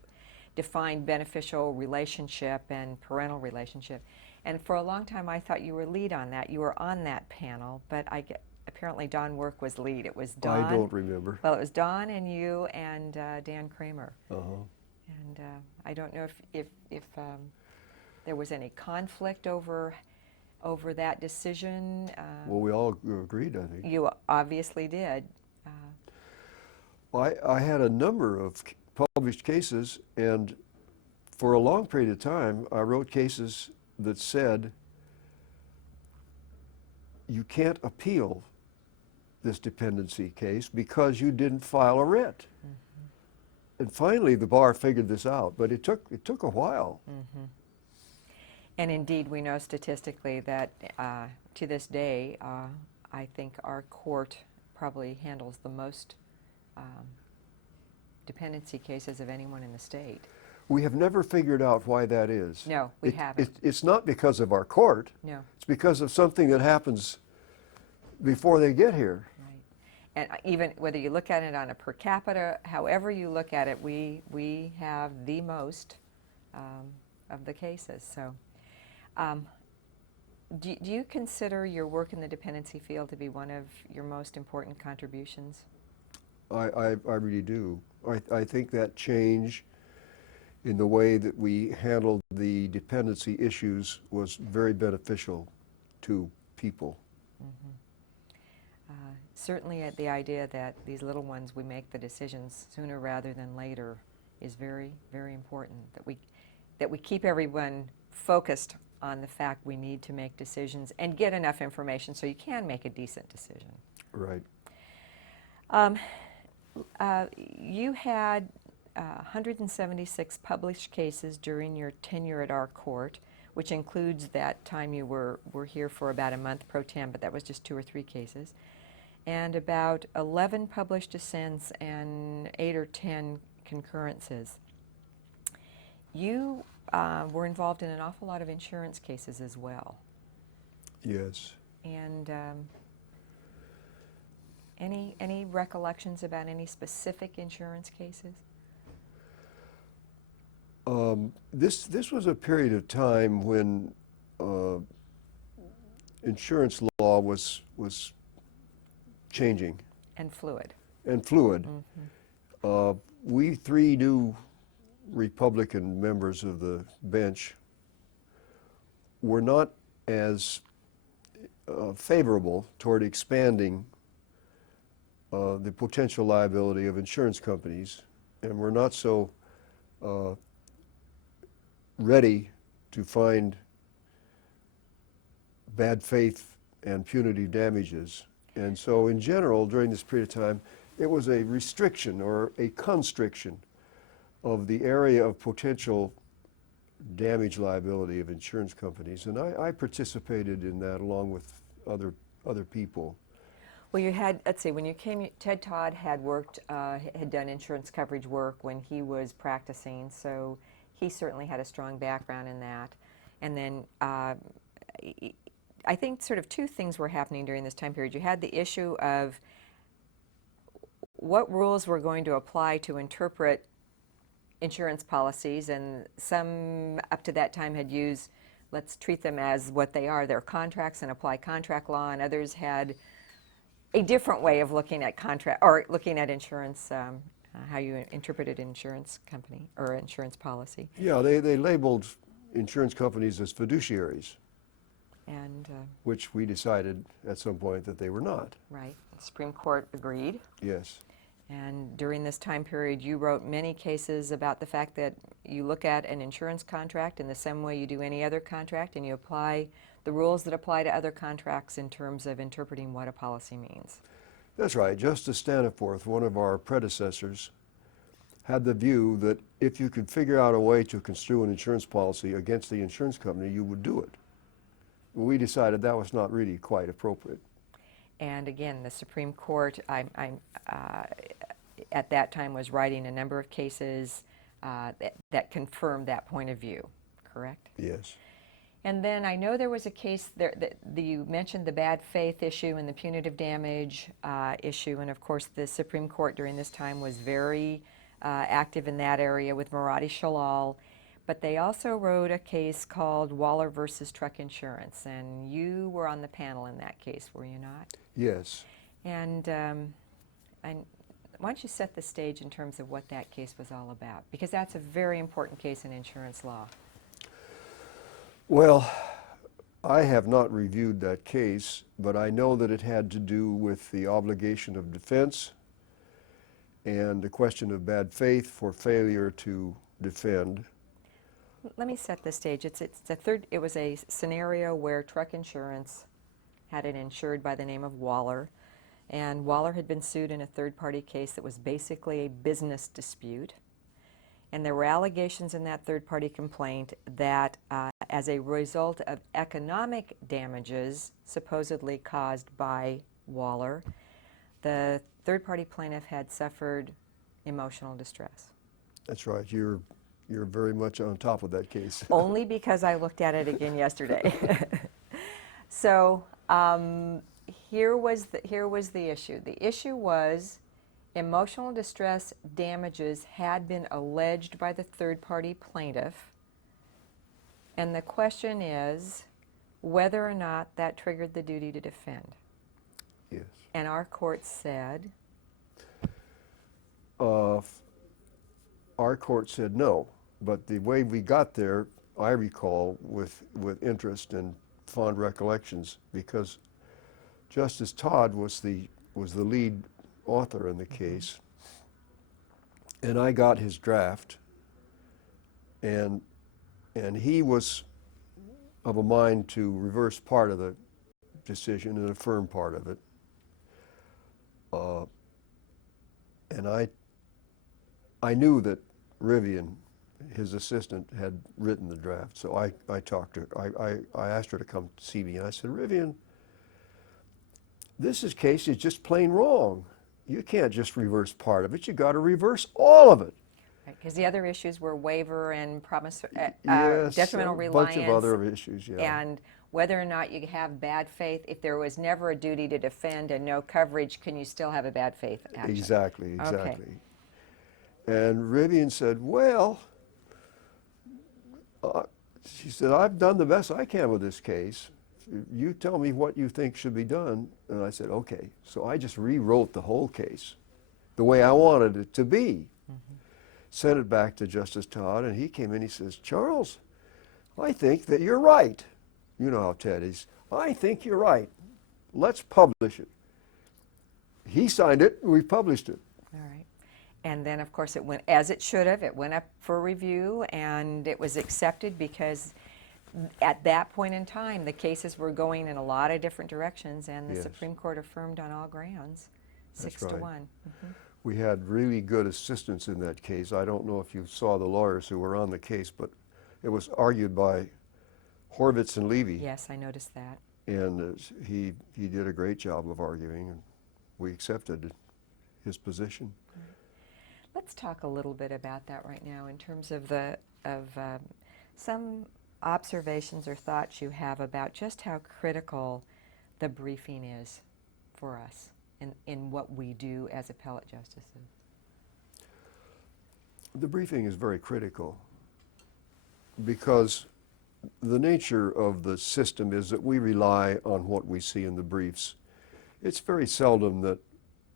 defined beneficial relationship and parental relationship. And for a long time, I thought you were lead on that. You were on that panel, but apparently Don Work was lead. It was Don. I don't remember. Well, it was Don and you and Dan Kramer. Uh-huh. And I don't know if there was any conflict over over that decision? Well, we all agreed, I think. You obviously did. I had a number of published cases, and for a long period of time, I wrote cases that said, you can't appeal this dependency case because you didn't file a writ. And finally, the bar figured this out, but it took a while. And indeed, we know statistically that to this day, I think our court probably handles the most dependency cases of anyone in the state. We have never figured out why that is. No, we haven't. It's not because of our court. No. It's because of something that happens before they get here. Right. And even whether you look at it on a per capita, however you look at it, we have the most of the cases. So, do you consider your work in the dependency field to be one of your most important contributions? I really do. I think that change in the way that we handled the dependency issues was very beneficial to people. Certainly the idea that these little ones, we make the decisions sooner rather than later is very, very important. That we keep everyone focused on the fact we need to make decisions and get enough information so you can make a decent decision. Right. You had 176 published cases during your tenure at our court, which includes that time you were here for about a month pro tem, but that was just 2 or 3 cases, and about 11 published dissents and 8 or 10 concurrences. You were involved in an awful lot of insurance cases as well. Yes. And any recollections about any specific insurance cases? This was a period of time when insurance law was changing And fluid. and fluid. We 3 new Republican members of the bench were not as favorable toward expanding the potential liability of insurance companies, and were not so ready to find bad faith and punitive damages. And so in general, during this period of time, it was a restriction or a constriction of the area of potential damage liability of insurance companies. And I participated in that along with other people. Well, you had, let's see, when you came, Ted Todd had worked, had done insurance coverage work when he was practicing, so he certainly had a strong background in that. And then I think sort of 2 things were happening during this time period. You had the issue of what rules were going to apply to interpret insurance policies, and some up to that time had used, let's treat them as what they are, they're contracts, and apply contract law, and others had a different way of looking at contract, or looking at insurance, how you interpreted an insurance company or insurance policy. Yeah, they labeled insurance companies as fiduciaries, And which we decided at some point that they were not. right, the Supreme Court agreed. Yes. And during this time period, you wrote many cases about the fact that you look at an insurance contract in the same way you do any other contract, and you apply the rules that apply to other contracts in terms of interpreting what a policy means. That's right. Justice Staniforth, one of our predecessors, had the view that if you could figure out a way to construe an insurance policy against the insurance company, you would do it. We decided that was not really quite appropriate. And again, the Supreme Court, at that time, was writing a number of cases that confirmed that point of view, correct? Yes. And then I know there was a case there that you mentioned the bad faith issue and the punitive damage issue, and of course the Supreme Court during this time was very active in that area with Maradi Shalal. But they also wrote a case called Waller versus Truck Insurance, and you were on the panel in that case, were you not? Yes. And why don't you set the stage in terms of what that case was all about? Because that's a very important case in insurance law. Well, I have not reviewed that case, but I know that it had to do with the obligation of defense and the question of bad faith for failure to defend. Let me set the stage. It was a scenario where truck insurance had an insured by the name of Waller, and Waller had been sued in a third-party case that was basically a business dispute. And there were allegations in that third-party complaint that as a result of economic damages supposedly caused by Waller, the third-party plaintiff had suffered emotional distress. That's right. You're very much on top of that case. Only because I looked at it again yesterday. So here was the issue. The issue was emotional distress damages had been alleged by the third-party plaintiff, and the question is whether or not that triggered the duty to defend. Yes. And our court said, Our court said no, but the way we got there, I recall with interest and fond recollections, because Justice Todd was the lead author in the case, and I got his draft, and he was of a mind to reverse part of the decision and affirm part of it. And I knew that Rivian, his assistant, had written the draft, so I talked to her. I asked her to come see me, and I said, Rivian, this case is just plain wrong. You can't just reverse part of it. You got to reverse all of it. because the other issues were waiver and Yes, detrimental a reliance. bunch of other issues, yeah. And whether or not you have bad faith, if there was never a duty to defend and no coverage, can you still have a bad faith action? Exactly. Okay. And Rivian said, well, she said, I've done the best I can with this case. You tell me what you think should be done. And I said, okay. So I just rewrote the whole case the way I wanted it to be. Sent it back to Justice Todd, and he came in, he says, Charles, I think that you're right. You know how Ted is. I think you're right. Let's publish it. He signed it, and we published it. All right. And then, of course, it went, as it should have, it went up for review, and it was accepted because at that point in time, the cases were going in a lot of different directions, and the Yes. Supreme Court affirmed on all grounds, That's 6 to right. 1. We had really good assistance in that case. I don't know if you saw the lawyers who were on the case, but it was argued by Horvitz and Levy. Yes, I noticed that. And he did a great job of arguing, and we accepted his position. Let's talk a little bit about that right now in terms of some observations or thoughts you have about just how critical the briefing is for us in what we do as appellate justices. The briefing is very critical because the nature of the system is that we rely on what we see in the briefs. It's very seldom that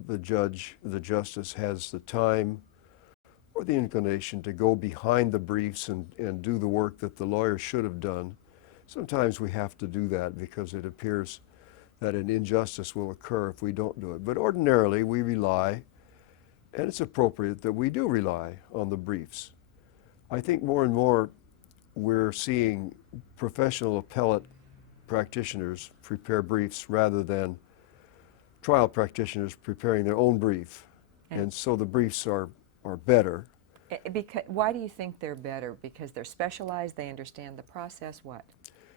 the judge, the justice, has the time or the inclination to go behind the briefs and do the work that the lawyer should have done. Sometimes we have to do that because it appears that an injustice will occur if we don't do it. But ordinarily we rely, and it's appropriate that we do rely on the briefs. I think more and more we're seeing professional appellate practitioners prepare briefs rather than trial practitioners preparing their own brief. And so the briefs are better. Why do you think they're better? Because they're specialized, they understand the process, what?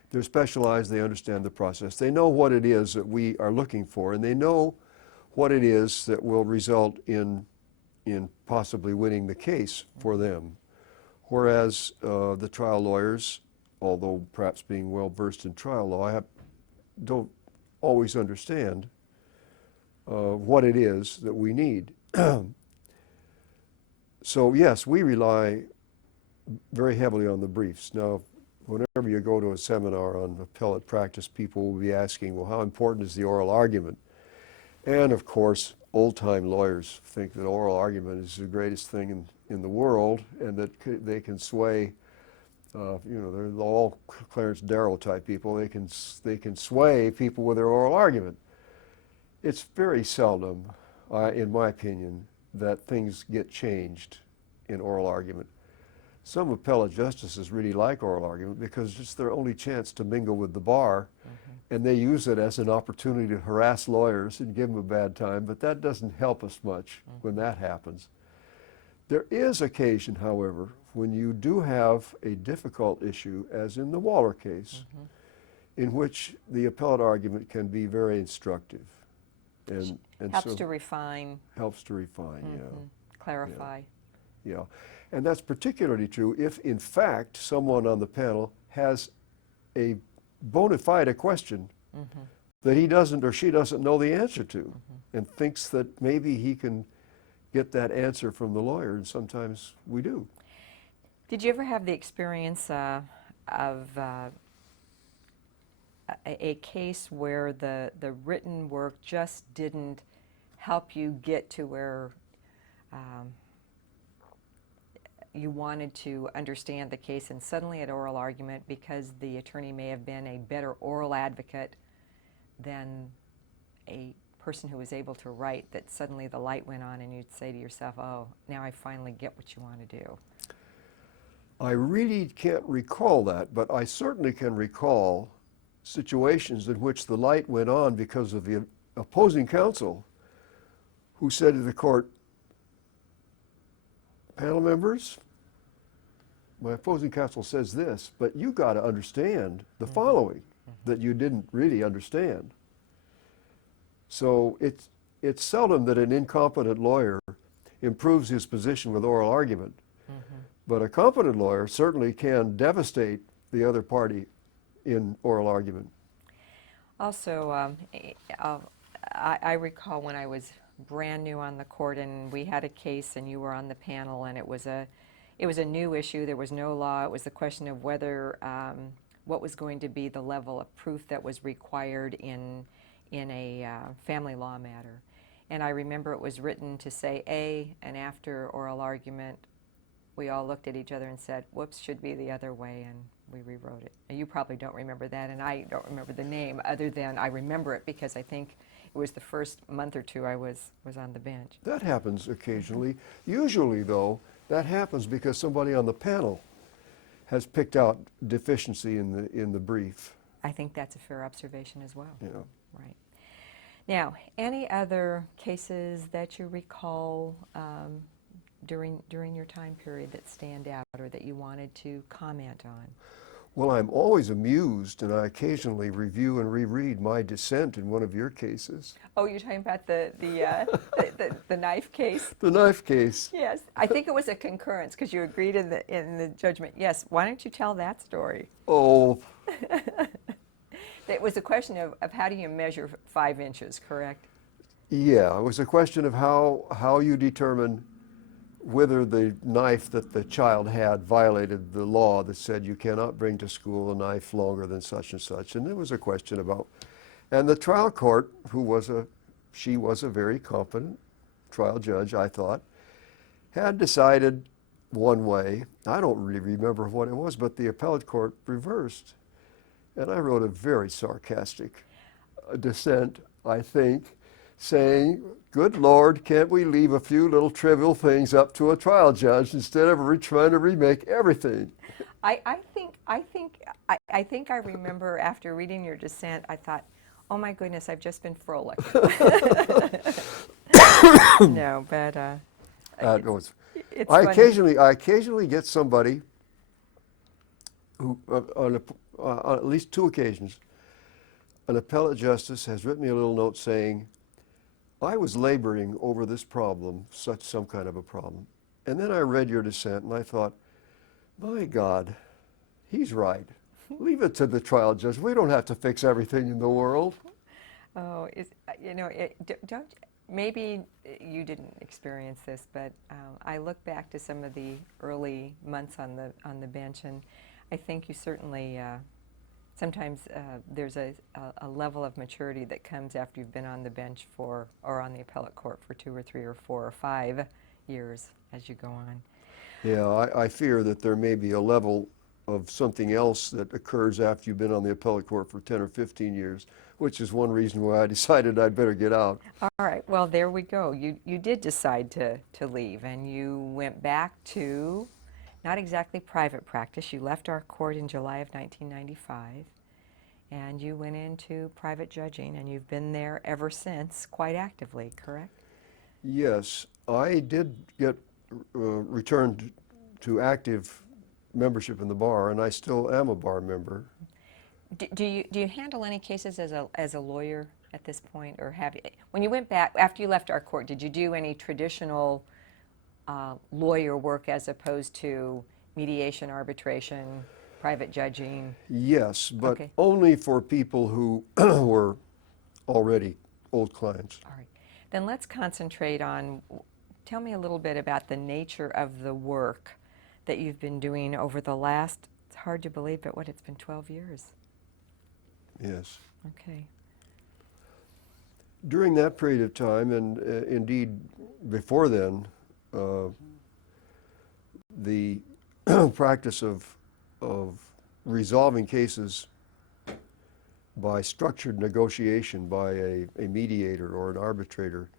They're specialized, they understand the process. They know what it is that we are looking for, and they know what it is that will result in possibly winning the case for them. Whereas the trial lawyers, although perhaps being well versed in trial law, don't always understand what it is that we need. So yes, we rely very heavily on the briefs. Now, whenever you go to a seminar on appellate practice, people will be asking, well, how important is the oral argument? And of course, old-time lawyers think that oral argument is the greatest thing in the world, and that they can sway You know, they're all Clarence Darrow type people. They can sway people with their oral argument. It's very seldom, in my opinion, that things get changed in oral argument. Some appellate justices really like oral argument because it's their only chance to mingle with the bar, and they use it as an opportunity to harass lawyers and give them a bad time, but that doesn't help us much when that happens. There is occasion, however, when you do have a difficult issue, as in the Waller case, in which the appellate argument can be very instructive. And Helps so to refine, helps to refine, clarify. yeah. And that's particularly true if, in fact, someone on the panel has a bona fide question that he doesn't or she doesn't know the answer to, and thinks that maybe he can get that answer from the lawyer, and sometimes we do. Did you ever have the experience of a case where the written work just didn't help you get to where you wanted to understand the case, and suddenly at oral argument, because the attorney may have been a better oral advocate than a person who was able to write, that suddenly the light went on and you'd say to yourself, oh, now I finally get what you want to do? I really can't recall that, but I certainly can recall situations in which the light went on because of the opposing counsel who said to the court, panel members, my opposing counsel says this, but you got to understand the following that you didn't really understand. So it's seldom that an incompetent lawyer improves his position with oral argument, but a competent lawyer certainly can devastate the other party in oral argument. Also, I recall when I was brand new on the court and we had a case and you were on the panel, and it was a new issue. There was no law. It was the question of whether what was going to be the level of proof that was required in a family law matter. And I remember it was written to say A, and after oral argument, we all looked at each other and said, whoops, should be the other way, and we rewrote it. And you probably don't remember that, and I don't remember the name, other than I remember it because I think it was the first month or two I was on the bench. That happens occasionally. Usually, though, that happens because somebody on the panel has picked out deficiency in the brief. I think that's a fair observation as well. Yeah. Right. Now, any other cases that you recall during your time period that stand out or that you wanted to comment on? Well, I'm always amused, and I occasionally review and reread my dissent in one of your cases. Oh, you're talking about the knife case? The knife case. Yes, I think it was a concurrence because you agreed in the judgment. Yes, why don't you tell that story? Oh, It was a question of how do you measure 5 inches, correct? yeah, it was a question of how you determine whether the knife that the child had violated the law that said you cannot bring to school a knife longer than such and such. And there was a question about, and the trial court, she was a very competent trial judge, I thought, had decided one way. I don't really remember what it was, but the appellate court reversed. And I wrote a very sarcastic dissent, I think, saying, good Lord, can't we leave a few little trivial things up to a trial judge instead of trying to remake everything? I think I remember after reading your dissent, I thought, oh my goodness, I've just been Froehlich. No, but it's I funny. occasionally get somebody who, on at least 2 occasions, an appellate justice has written me a little note saying, I was laboring over this problem, some kind of a problem. And then I read your dissent and I thought, my God, he's right. Leave it to the trial judge. We don't have to fix everything in the world. Oh, don't. Maybe you didn't experience this, but I look back to some of the early months on the bench, and I think you certainly. Sometimes there's a level of maturity that comes after you've been on the bench or on the appellate court for 2 or 3 or 4 or 5 years as you go on. Yeah, I fear that there may be a level of something else that occurs after you've been on the appellate court for 10 or 15 years, which is one reason why I decided I'd better get out. All right, well, there we go. You did decide to leave, and you went back to not exactly private practice. You left our court in July of 1995, and you went into private judging, and you've been there ever since quite actively, correct? Yes, I did get returned to active membership in the bar, and I still am a bar member. Do you handle any cases as a lawyer at this point, or have you, when you went back after you left our court, did you do any traditional lawyer work as opposed to mediation, arbitration, private judging? Yes, but Okay. only for people who were already old clients. All right. Then let's concentrate on, tell me a little bit about the nature of the work that you've been doing over the last, it's hard to believe, but what, it's been 12 years. Yes. Okay. During that period of time, and indeed before then, the practice of resolving cases by structured negotiation by a mediator or an arbitrator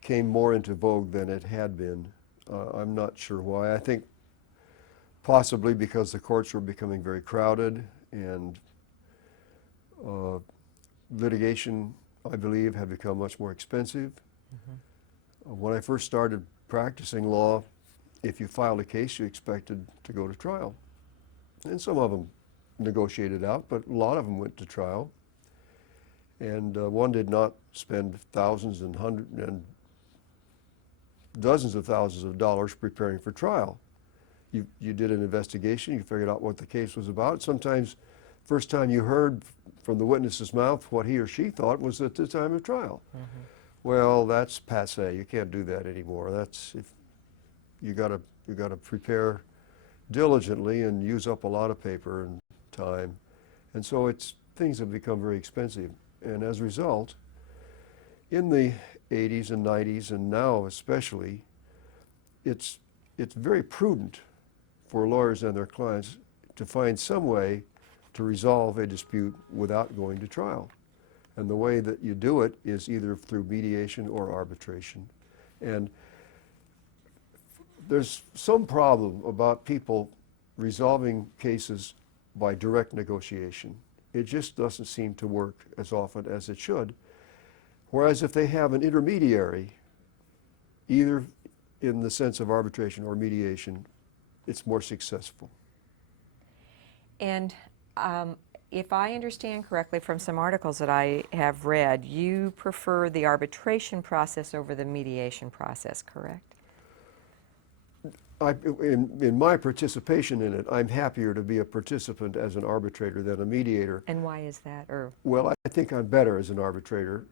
came more into vogue than it had been. I'm not sure why. I think possibly because the courts were becoming very crowded, and litigation, I believe, had become much more expensive. When I first started practicing law, if you filed a case, you expected to go to trial. And some of them negotiated out, but a lot of them went to trial. And one did not spend thousands and hundreds and dozens of thousands of dollars preparing for trial. You did an investigation, you figured out what the case was about. Sometimes, first time you heard from the witness's mouth what he or she thought was at the time of trial. Well, that's passé. You can't do that anymore. That's if you got to prepare diligently and use up a lot of paper and time, and so things have become very expensive. And as a result, in the 80s and 90s, and now especially, it's very prudent for lawyers and their clients to find some way to resolve a dispute without going to trial. And the way that you do it is either through mediation or arbitration. And there's some problem about people resolving cases by direct negotiation. It just doesn't seem to work as often as it should. Whereas if they have an intermediary, either in the sense of arbitration or mediation, it's more successful. And if I understand correctly from some articles that I have read, you prefer the arbitration process over the mediation process, correct? In my participation in it, I'm happier to be a participant as an arbitrator than a mediator. And why is that? Well, I think I'm better as an arbitrator.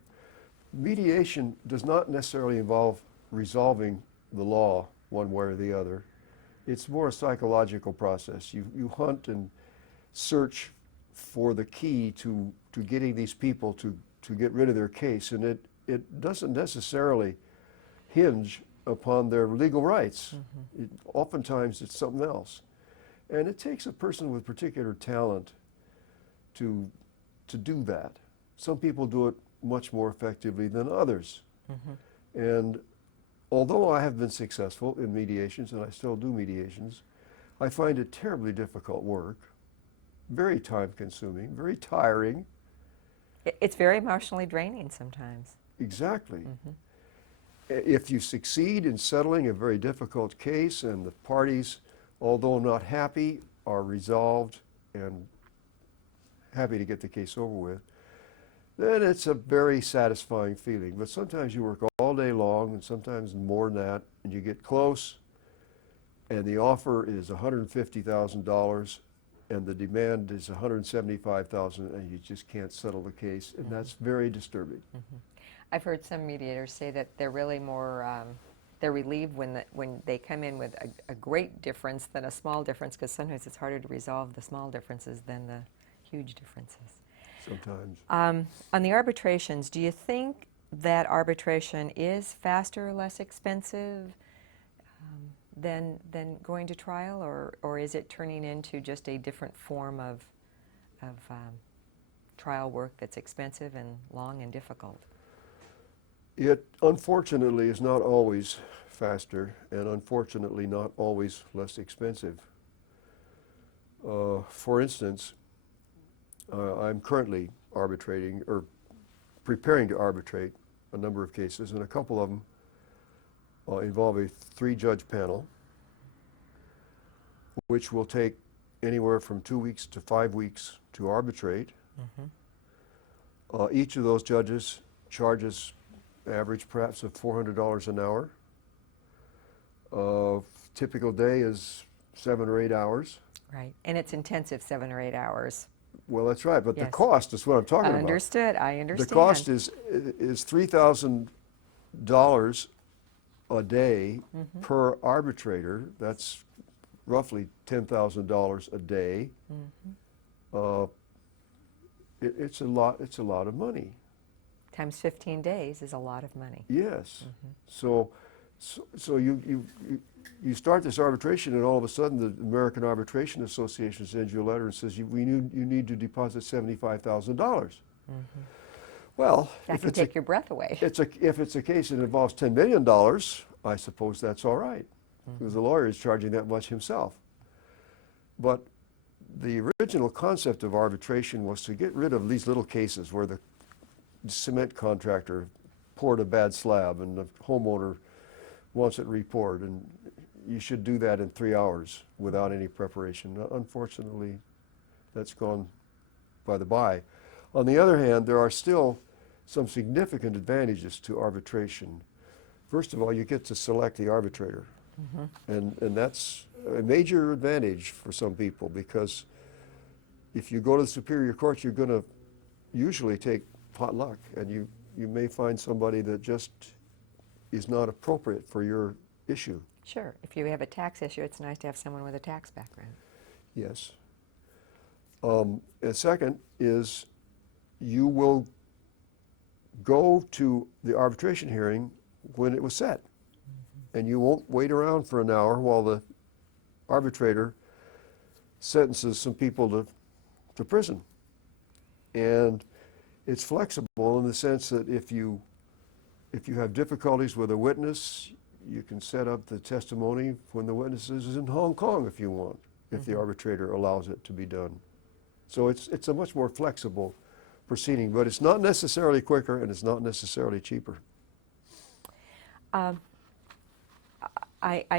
Mediation does not necessarily involve resolving the law one way or the other. It's more a psychological process. You hunt and search for the key to getting these people to get rid of their case, and it doesn't necessarily hinge upon their legal rights. Oftentimes it's something else. And it takes a person with particular talent to do that. Some people do it much more effectively than others. And although I have been successful in mediations, and I still do mediations, I find it terribly difficult work, very time-consuming, very tiring. It's very emotionally draining sometimes. Exactly. If you succeed in settling a very difficult case and the parties, although not happy, are resolved and happy to get the case over with, then it's a very satisfying feeling. But sometimes you work all day long, and sometimes more than that, and you get close, and the offer is $150,000, and the demand is $175,000, and you just can't settle the case, and that's very disturbing. I've heard some mediators say that they're really more, they're relieved when they come in with a great difference than a small difference, because sometimes it's harder to resolve the small differences than the huge differences. Sometimes. On the arbitrations, do you think that arbitration is faster or less expensive than going to trial, or is it turning into just a different form of trial work that's expensive and long and difficult? It unfortunately is not always faster, and unfortunately not always less expensive. For instance, I'm currently arbitrating or preparing to arbitrate a number of cases, and a couple of them involve a 3-judge panel, which will take anywhere from 2 weeks to 5 weeks to arbitrate. Each of those judges charges average perhaps of $400 an hour. Typical day is 7 or 8 hours. Right, and it's intensive, 7 or 8 hours. Well, that's right, but the Yes. cost is what I'm talking about. Understood, I understand. The cost is $3,000 a day per arbitrator. That's roughly $10,000 a day. It's a lot. It's a lot of money. Times 15 days is a lot of money. Yes. So you start this arbitration, and all of a sudden the American Arbitration Association sends you a letter and says you need to deposit $75,000. Well, That if can it's take your breath away. if it's a case that involves $10 million, I suppose that's all right, because the lawyer is charging that much himself. But the original concept of arbitration was to get rid of these little cases where the cement contractor poured a bad slab and the homeowner wants it repoured, and you should do that in 3 hours without any preparation. Unfortunately, that's gone by the by. On the other hand, there are still some significant advantages to arbitration. First of all, you get to select the arbitrator, and that's a major advantage for some people, because if you go to the Superior Court, you're going to usually take pot luck, and you may find somebody that just is not appropriate for your issue. Sure, if you have a tax issue, it's nice to have someone with a tax background. Yes. And second is you will go to the arbitration hearing when it was set, and you won't wait around for an hour while the arbitrator sentences some people to prison. And it's flexible in the sense that if you have difficulties with a witness, you can set up the testimony when the witness is in Hong Kong if you want, if the arbitrator allows it to be done. So it's a much more flexible proceeding, but it's not necessarily quicker, and it's not necessarily cheaper. I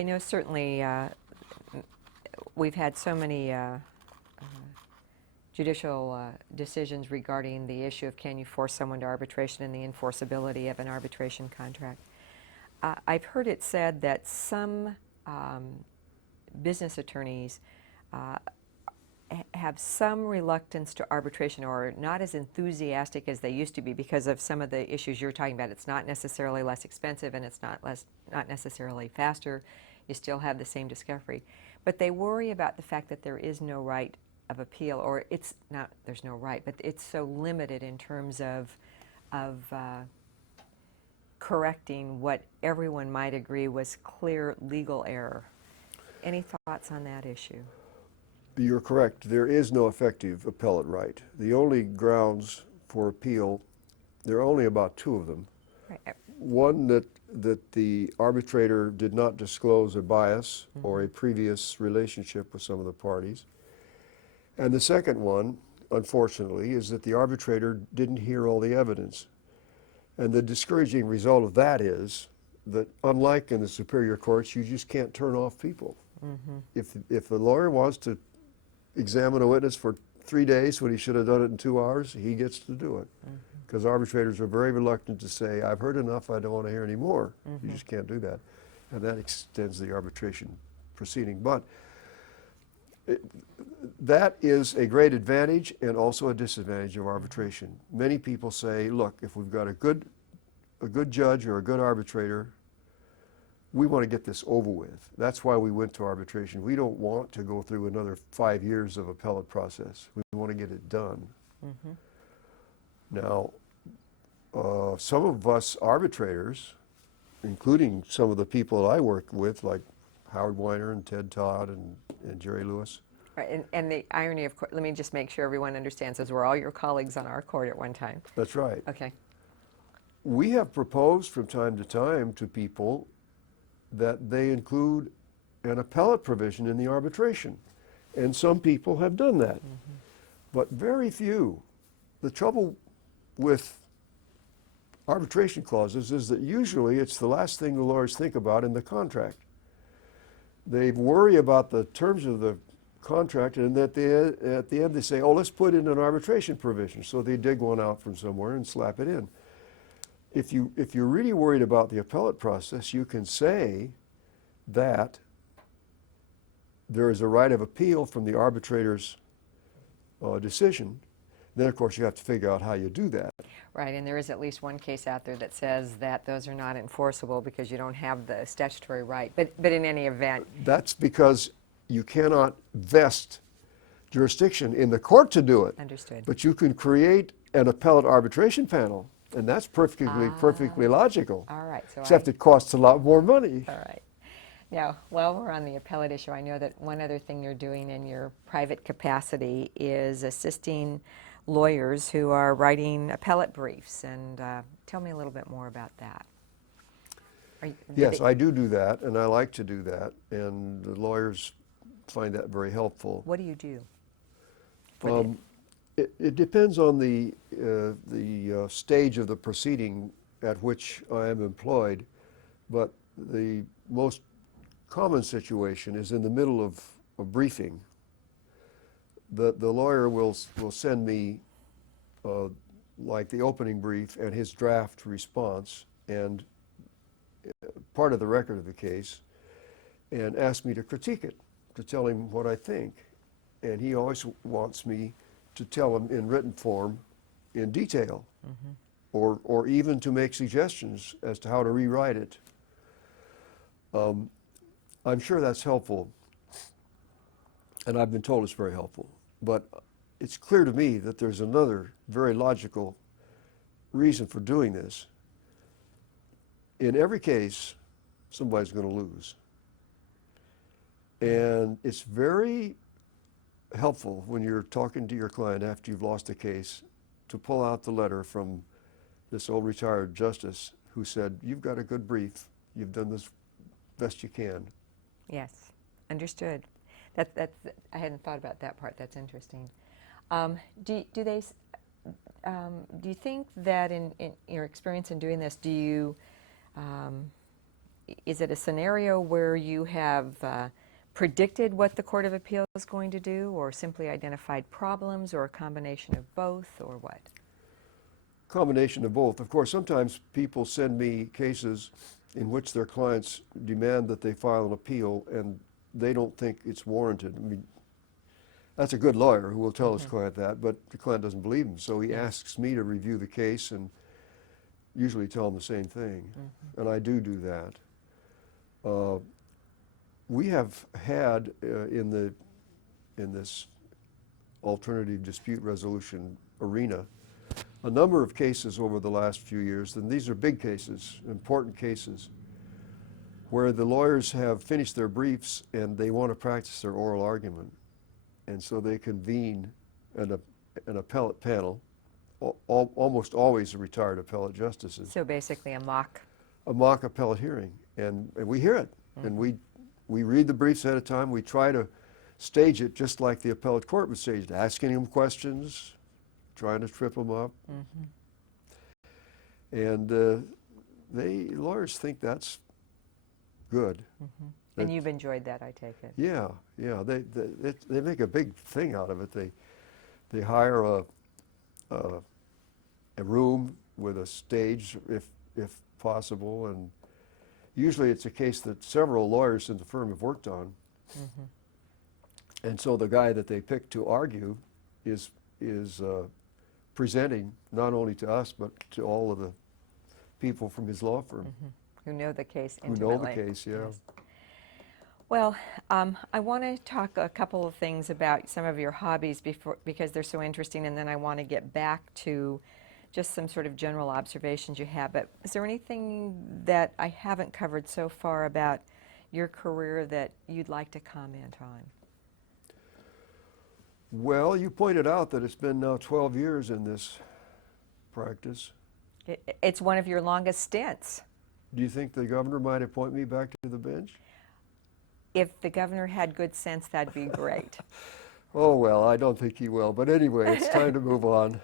know certainly we've had so many judicial decisions regarding the issue of can you force someone to arbitration and the enforceability of an arbitration contract. I've heard it said that some business attorneys have some reluctance to arbitration, or not as enthusiastic as they used to be because of some of the issues you're talking about. It's not necessarily less expensive, and it's not necessarily faster. You still have the same discovery. But they worry about the fact that there is no right of appeal, or it's not, there's no right, but it's so limited in terms of correcting what everyone might agree was clear legal error. Any thoughts on that issue? You're correct. There is no effective appellate right. The only grounds for appeal, there are only about 2 of them. Right. One, that the arbitrator did not disclose a bias or a previous relationship with some of the parties. And the second one, unfortunately, is that the arbitrator didn't hear all the evidence. And the discouraging result of that is that, unlike in the superior courts, you just can't turn off people. If a lawyer wants to examine a witness for 3 days when he should have done it in 2 hours, he gets to do it. Because arbitrators are very reluctant to say, I've heard enough, I don't want to hear any more. You just can't do that. And that extends the arbitration proceeding. But that is a great advantage and also a disadvantage of arbitration. Many people say, look, if we've got a good judge or a good arbitrator, we want to get this over with. That's why we went to arbitration. We don't want to go through another 5 years of appellate process. We want to get it done. Now, some of us arbitrators, including some of the people I work with, like Howard Weiner and Ted Todd and Jerry Lewis. Right, and the irony, of course, let me just make sure everyone understands, those were all your colleagues on our court at one time. That's right. Okay. We have proposed from time to time to people that they include an appellate provision in the arbitration. And some people have done that, but very few. The trouble with arbitration clauses is that usually it's the last thing the lawyers think about in the contract. They worry about the terms of the contract, and at the end they say, oh, let's put in an arbitration provision. So they dig one out from somewhere and slap it in. If you're really worried about the appellate process, you can say that there is a right of appeal from the arbitrator's decision. Then, of course, you have to figure out how you do that. Right, and there is at least one case out there that says that those are not enforceable because you don't have the statutory right. But in any event, That's because you cannot vest jurisdiction in the court to do it. understood. But you can create an appellate arbitration panel, and that's perfectly logical. All right, so Except it costs a lot more money. all right. Now, while we're on the appellate issue, I know that one other thing you're doing in your private capacity is assisting lawyers who are writing appellate briefs, and tell me a little bit more about that. Yes, I do that, and I like to do that, and the lawyers find that very helpful. What do you do? It depends on the stage of the proceeding at which I am employed, but the most common situation is in the middle of a briefing. The lawyer will send me like the opening brief and his draft response and part of the record of the case, and ask me to critique it, to tell him what I think. And he always wants me to tell him in written form in detail, or even to make suggestions as to how to rewrite it. I'm sure that's helpful, and I've been told it's very helpful. But it's clear to me that there's another very logical reason for doing this. In every case, somebody's going to lose. And it's very helpful when you're talking to your client after you've lost a case to pull out the letter from this old retired justice who said, you've got a good brief, you've done this best you can. Yes, understood. I hadn't thought about that part. That's interesting. Do you think that in your experience in doing this, is it a scenario where you have predicted what the Court of Appeal is going to do, or simply identified problems, or a combination of both, or what? Combination of both. Of course, sometimes people send me cases in which their clients demand that they file an appeal, and they don't think it's warranted. I mean, that's a good lawyer who will tell his client that, but the client doesn't believe him, so he asks me to review the case and usually tell him the same thing, and I do that. We have had in this alternative dispute resolution arena a number of cases over the last few years, and these are big cases, important cases, where the lawyers have finished their briefs and they want to practice their oral argument. And so they convene an appellate panel, almost always retired appellate justices. So basically a mock Appellate hearing. And we hear it. And we read the briefs ahead of time. We try to stage it just like the appellate court would stage it, asking them questions, trying to trip them up. And lawyers think that's good. And you've enjoyed that, I take it. Yeah. They make a big thing out of it. They hire a room with a stage, if possible, and usually it's a case that several lawyers in the firm have worked on. And so the guy that they pick to argue is presenting not only to us but to all of the people from his law firm. Who know the case Who intimately. know the case, yeah. Yes. Well, I want to talk a couple of things about some of your hobbies because they're so interesting, and then I want to get back to just some sort of general observations you have. But is there anything that I haven't covered so far about your career that you'd like to comment on? Well, you pointed out that it's been now 12 years in this practice. It's one of your longest stints. Do you think the governor might appoint me back to the bench? If the governor had good sense, that'd be great. Oh, well, I don't think he will. But anyway, it's time to move on.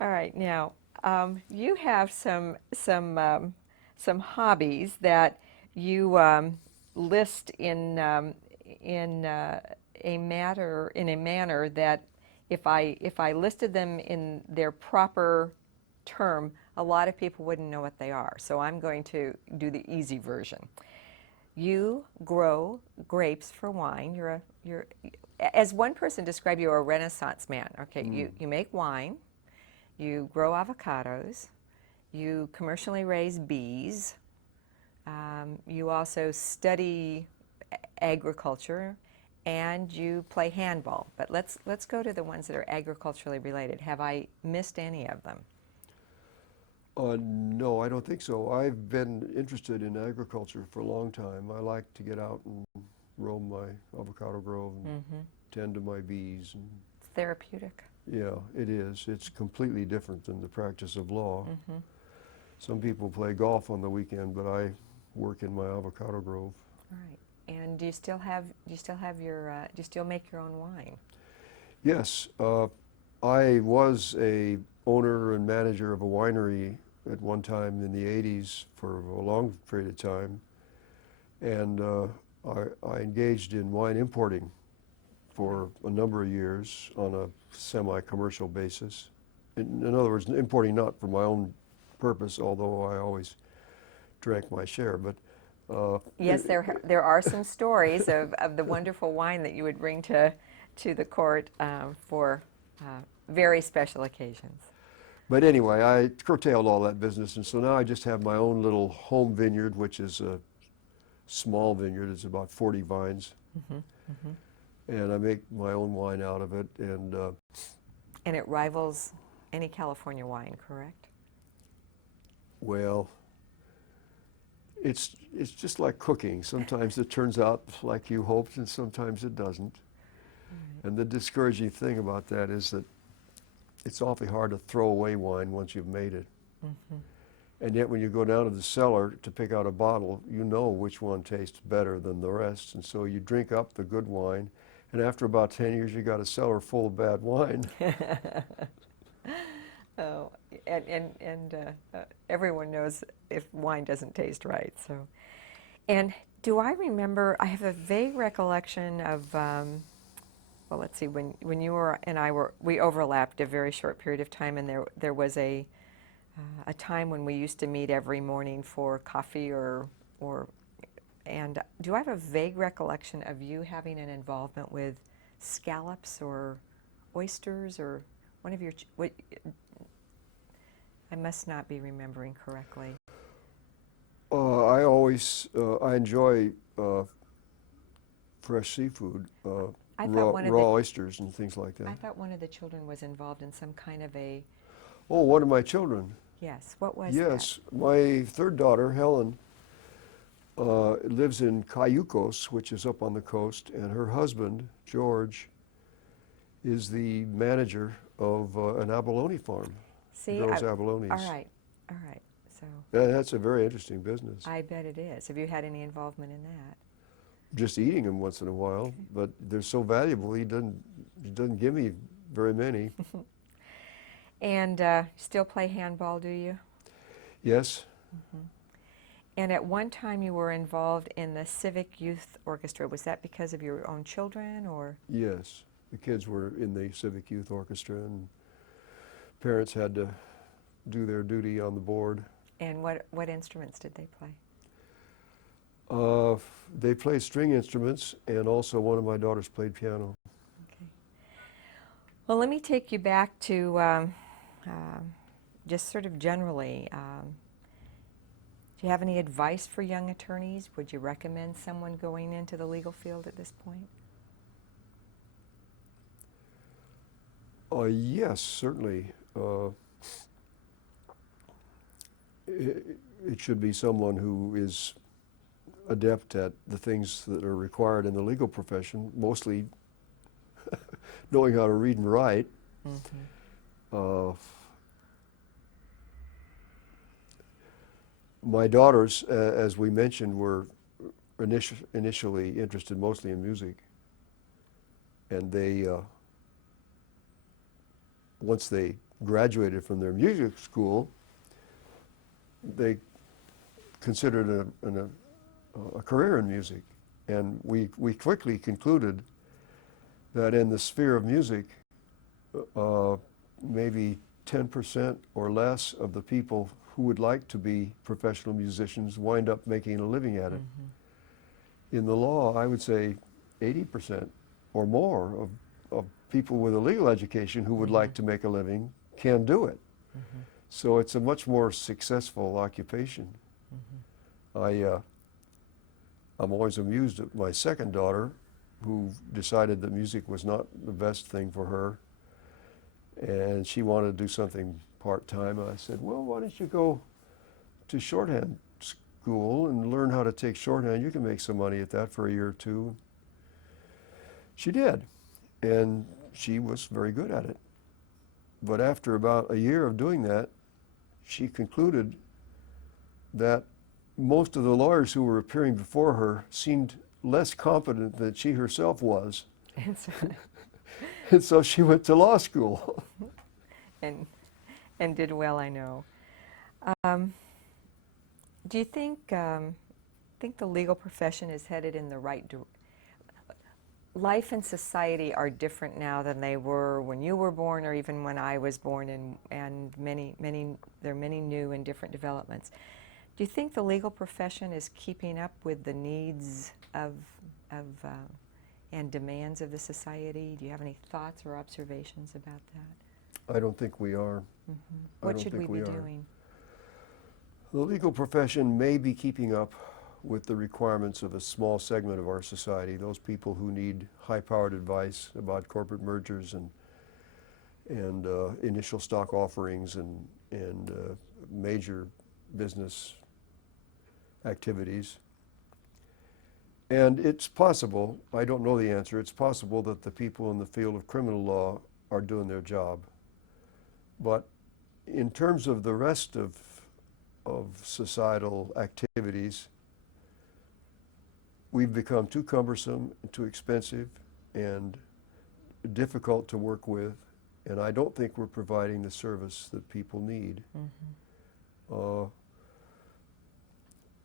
All right, now you have some hobbies that you list in a manner that if I listed them in their proper term, a lot of people wouldn't know what they are. So I'm going to do the easy version. You grow grapes for wine. You're as one person described, you're a Renaissance man. Okay, you make wine, you grow avocados, you commercially raise bees, you also study agriculture, and you play handball. But let's go to the ones that are agriculturally related. Have I missed any of them? No, I don't think so. I've been interested in agriculture for a long time. I like to get out and roam my avocado grove and tend to my bees. And It's therapeutic. yeah, it is. It's completely different than the practice of law. Some people play golf on the weekend, but I work in my avocado grove. All right. And do you still make your own wine? Yes, I was a owner and manager of a winery at one time in the 80s for a long period of time, and I engaged in wine importing for a number of years on a semi-commercial basis. In other words, importing not for my own purpose, although I always drank my share, but Yes, there are some stories of the wonderful wine that you would bring to the court for very special occasions. But anyway, I curtailed all that business, and so now I just have my own little home vineyard, which is a small vineyard. It's about 40 vines, and I make my own wine out of it. And it rivals any California wine, correct? well, it's just like cooking. Sometimes it turns out like you hoped, and sometimes it doesn't. And the discouraging thing about that is that it's awfully hard to throw away wine once you've made it. And yet when you go down to the cellar to pick out a bottle, you know which one tastes better than the rest. And so you drink up the good wine, and after about 10 years, you got a cellar full of bad wine. Oh, and everyone knows if wine doesn't taste right. So, and do I remember? I have a vague recollection of. Well, let's see. When you and I we overlapped a very short period of time, and there was a time when we used to meet every morning for coffee and do I have a vague recollection of you having an involvement with scallops or oysters or one of your I must not be remembering correctly. I enjoy fresh seafood, raw oysters and things like that. I thought one of the children was involved in some kind of a. Oh, one of my children. Yes, what was Yes, my third daughter, Helen, lives in Cayucos, which is up on the coast, and her husband, George, is the manager of an abalone farm. See, grows abalones. All right. So That's a very interesting business. I bet it is. Have you had any involvement in that? Just eating them once in a while, but they're so valuable. He doesn't give me very many. And still play handball, do you? Yes. And at one time you were involved in the Civic Youth Orchestra. Was that because of your own children, or? Yes, the kids were in the Civic Youth Orchestra, and parents had to do their duty on the board. And what instruments did they play? They played string instruments, and also one of my daughters played piano. Okay. Well, let me take you back to just sort of generally. Do you have any advice for young attorneys? Would you recommend someone going into the legal field at this point? Yes, certainly. It should be someone who is adept at the things that are required in the legal profession, mostly knowing how to read and write. Uh, my daughters, as we mentioned, were initially interested mostly in music. And they, once they graduated from their music school, they considered a career in music. And we quickly concluded that in the sphere of music, maybe 10% or less of the people who would like to be professional musicians wind up making a living at it. In the law, I would say 80% or more of people with a legal education who would like to make a living can do it. So it's a much more successful occupation. I'm always amused at my second daughter, who decided that music was not the best thing for her, and she wanted to do something part-time. I said, well, why don't you go to shorthand school and learn how to take shorthand? You can make some money at that for a year or two. She did, and she was very good at it. But after about a year of doing that, she concluded that most of the lawyers who were appearing before her seemed less competent than she herself was. And so she went to law school. and did well, I know. Do you think the legal profession is headed in the right direction? Life and society are different now than they were when you were born, or even when I was born, and there are many new and different developments. Do you think the legal profession is keeping up with the needs of and demands of the society? Do you have any thoughts or observations about that? I don't think we are. What should we be doing? The legal profession may be keeping up with the requirements of a small segment of our society, those people who need high-powered advice about corporate mergers and initial stock offerings and major business activities. And it's possible, I don't know the answer, it's possible that the people in the field of criminal law are doing their job. But in terms of the rest of societal activities, we've become too cumbersome, too expensive, and difficult to work with, and I don't think we're providing the service that people need.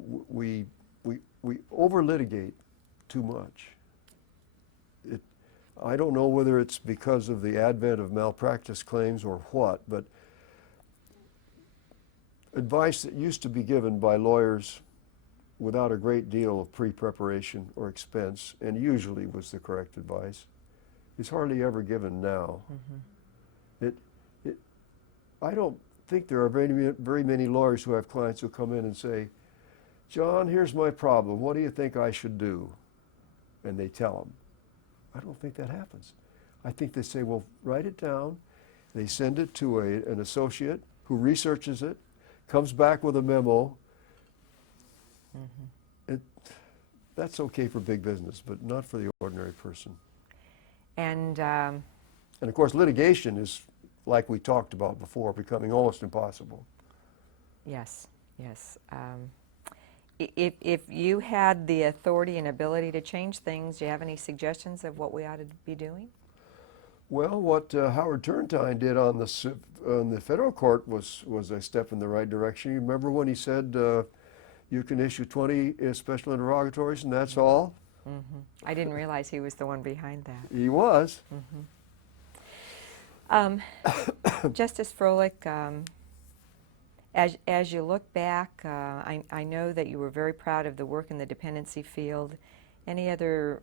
We over-litigate too much. I don't know whether it's because of the advent of malpractice claims or what, but advice that used to be given by lawyers without a great deal of pre-preparation or expense, and usually was the correct advice, is hardly ever given now. I don't think there are very many lawyers who have clients who come in and say, John, here's my problem. What do you think I should do? And they tell them. I don't think that happens. I think they say, well, write it down. They send it to an associate who researches it, comes back with a memo. That's okay for big business, but not for the ordinary person. And of course, litigation is, like we talked about before, becoming almost impossible. yes. If you had the authority and ability to change things, do you have any suggestions of what we ought to be doing? Well, what Howard Turntine did on the federal court was a step in the right direction. You remember when he said you can issue 20 special interrogatories and that's all? I didn't realize he was the one behind that. He was. Justice Froehlich, as you look back, I know that you were very proud of the work in the dependency field. Any other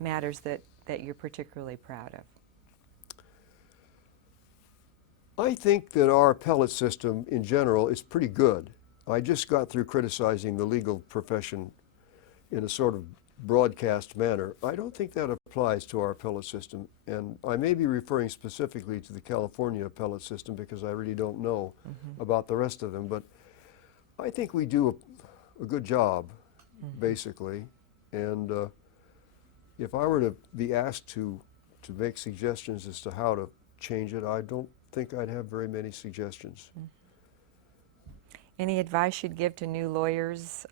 matters that you're particularly proud of? I think that our appellate system in general is pretty good. I just got through criticizing the legal profession in a sort of broadcast manner. I don't think that applies to our appellate system, and I may be referring specifically to the California appellate system because I really don't know about the rest of them, but I think we do a good job, basically. And if I were to be asked to make suggestions as to how to change it, I don't think I'd have very many suggestions. Any advice you'd give to new lawyers?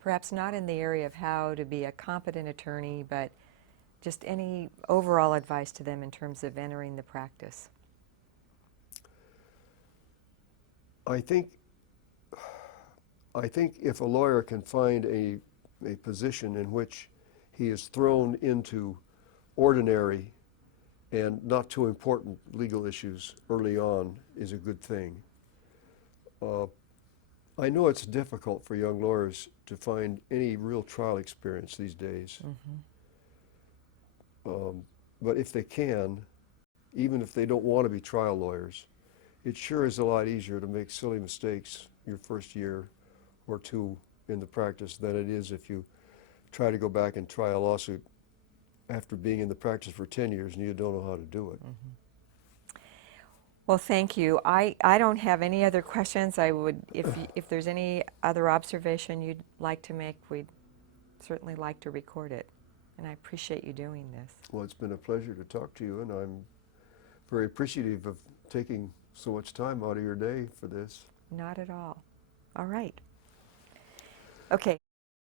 Perhaps not in the area of how to be a competent attorney, but just any overall advice to them in terms of entering the practice? I think if a lawyer can find a position in which he is thrown into ordinary and not too important legal issues early on is a good thing. I know it's difficult for young lawyers to find any real trial experience these days. But if they can, even if they don't want to be trial lawyers, it sure is a lot easier to make silly mistakes your first year or two in the practice than it is if you try to go back and try a lawsuit after being in the practice for 10 years and you don't know how to do it. Well, thank you. I don't have any other questions. I would, if there's any other observation you'd like to make, we'd certainly like to record it. And I appreciate you doing this. Well, it's been a pleasure to talk to you, and I'm very appreciative of taking so much time out of your day for this. Not at all. All right. Okay.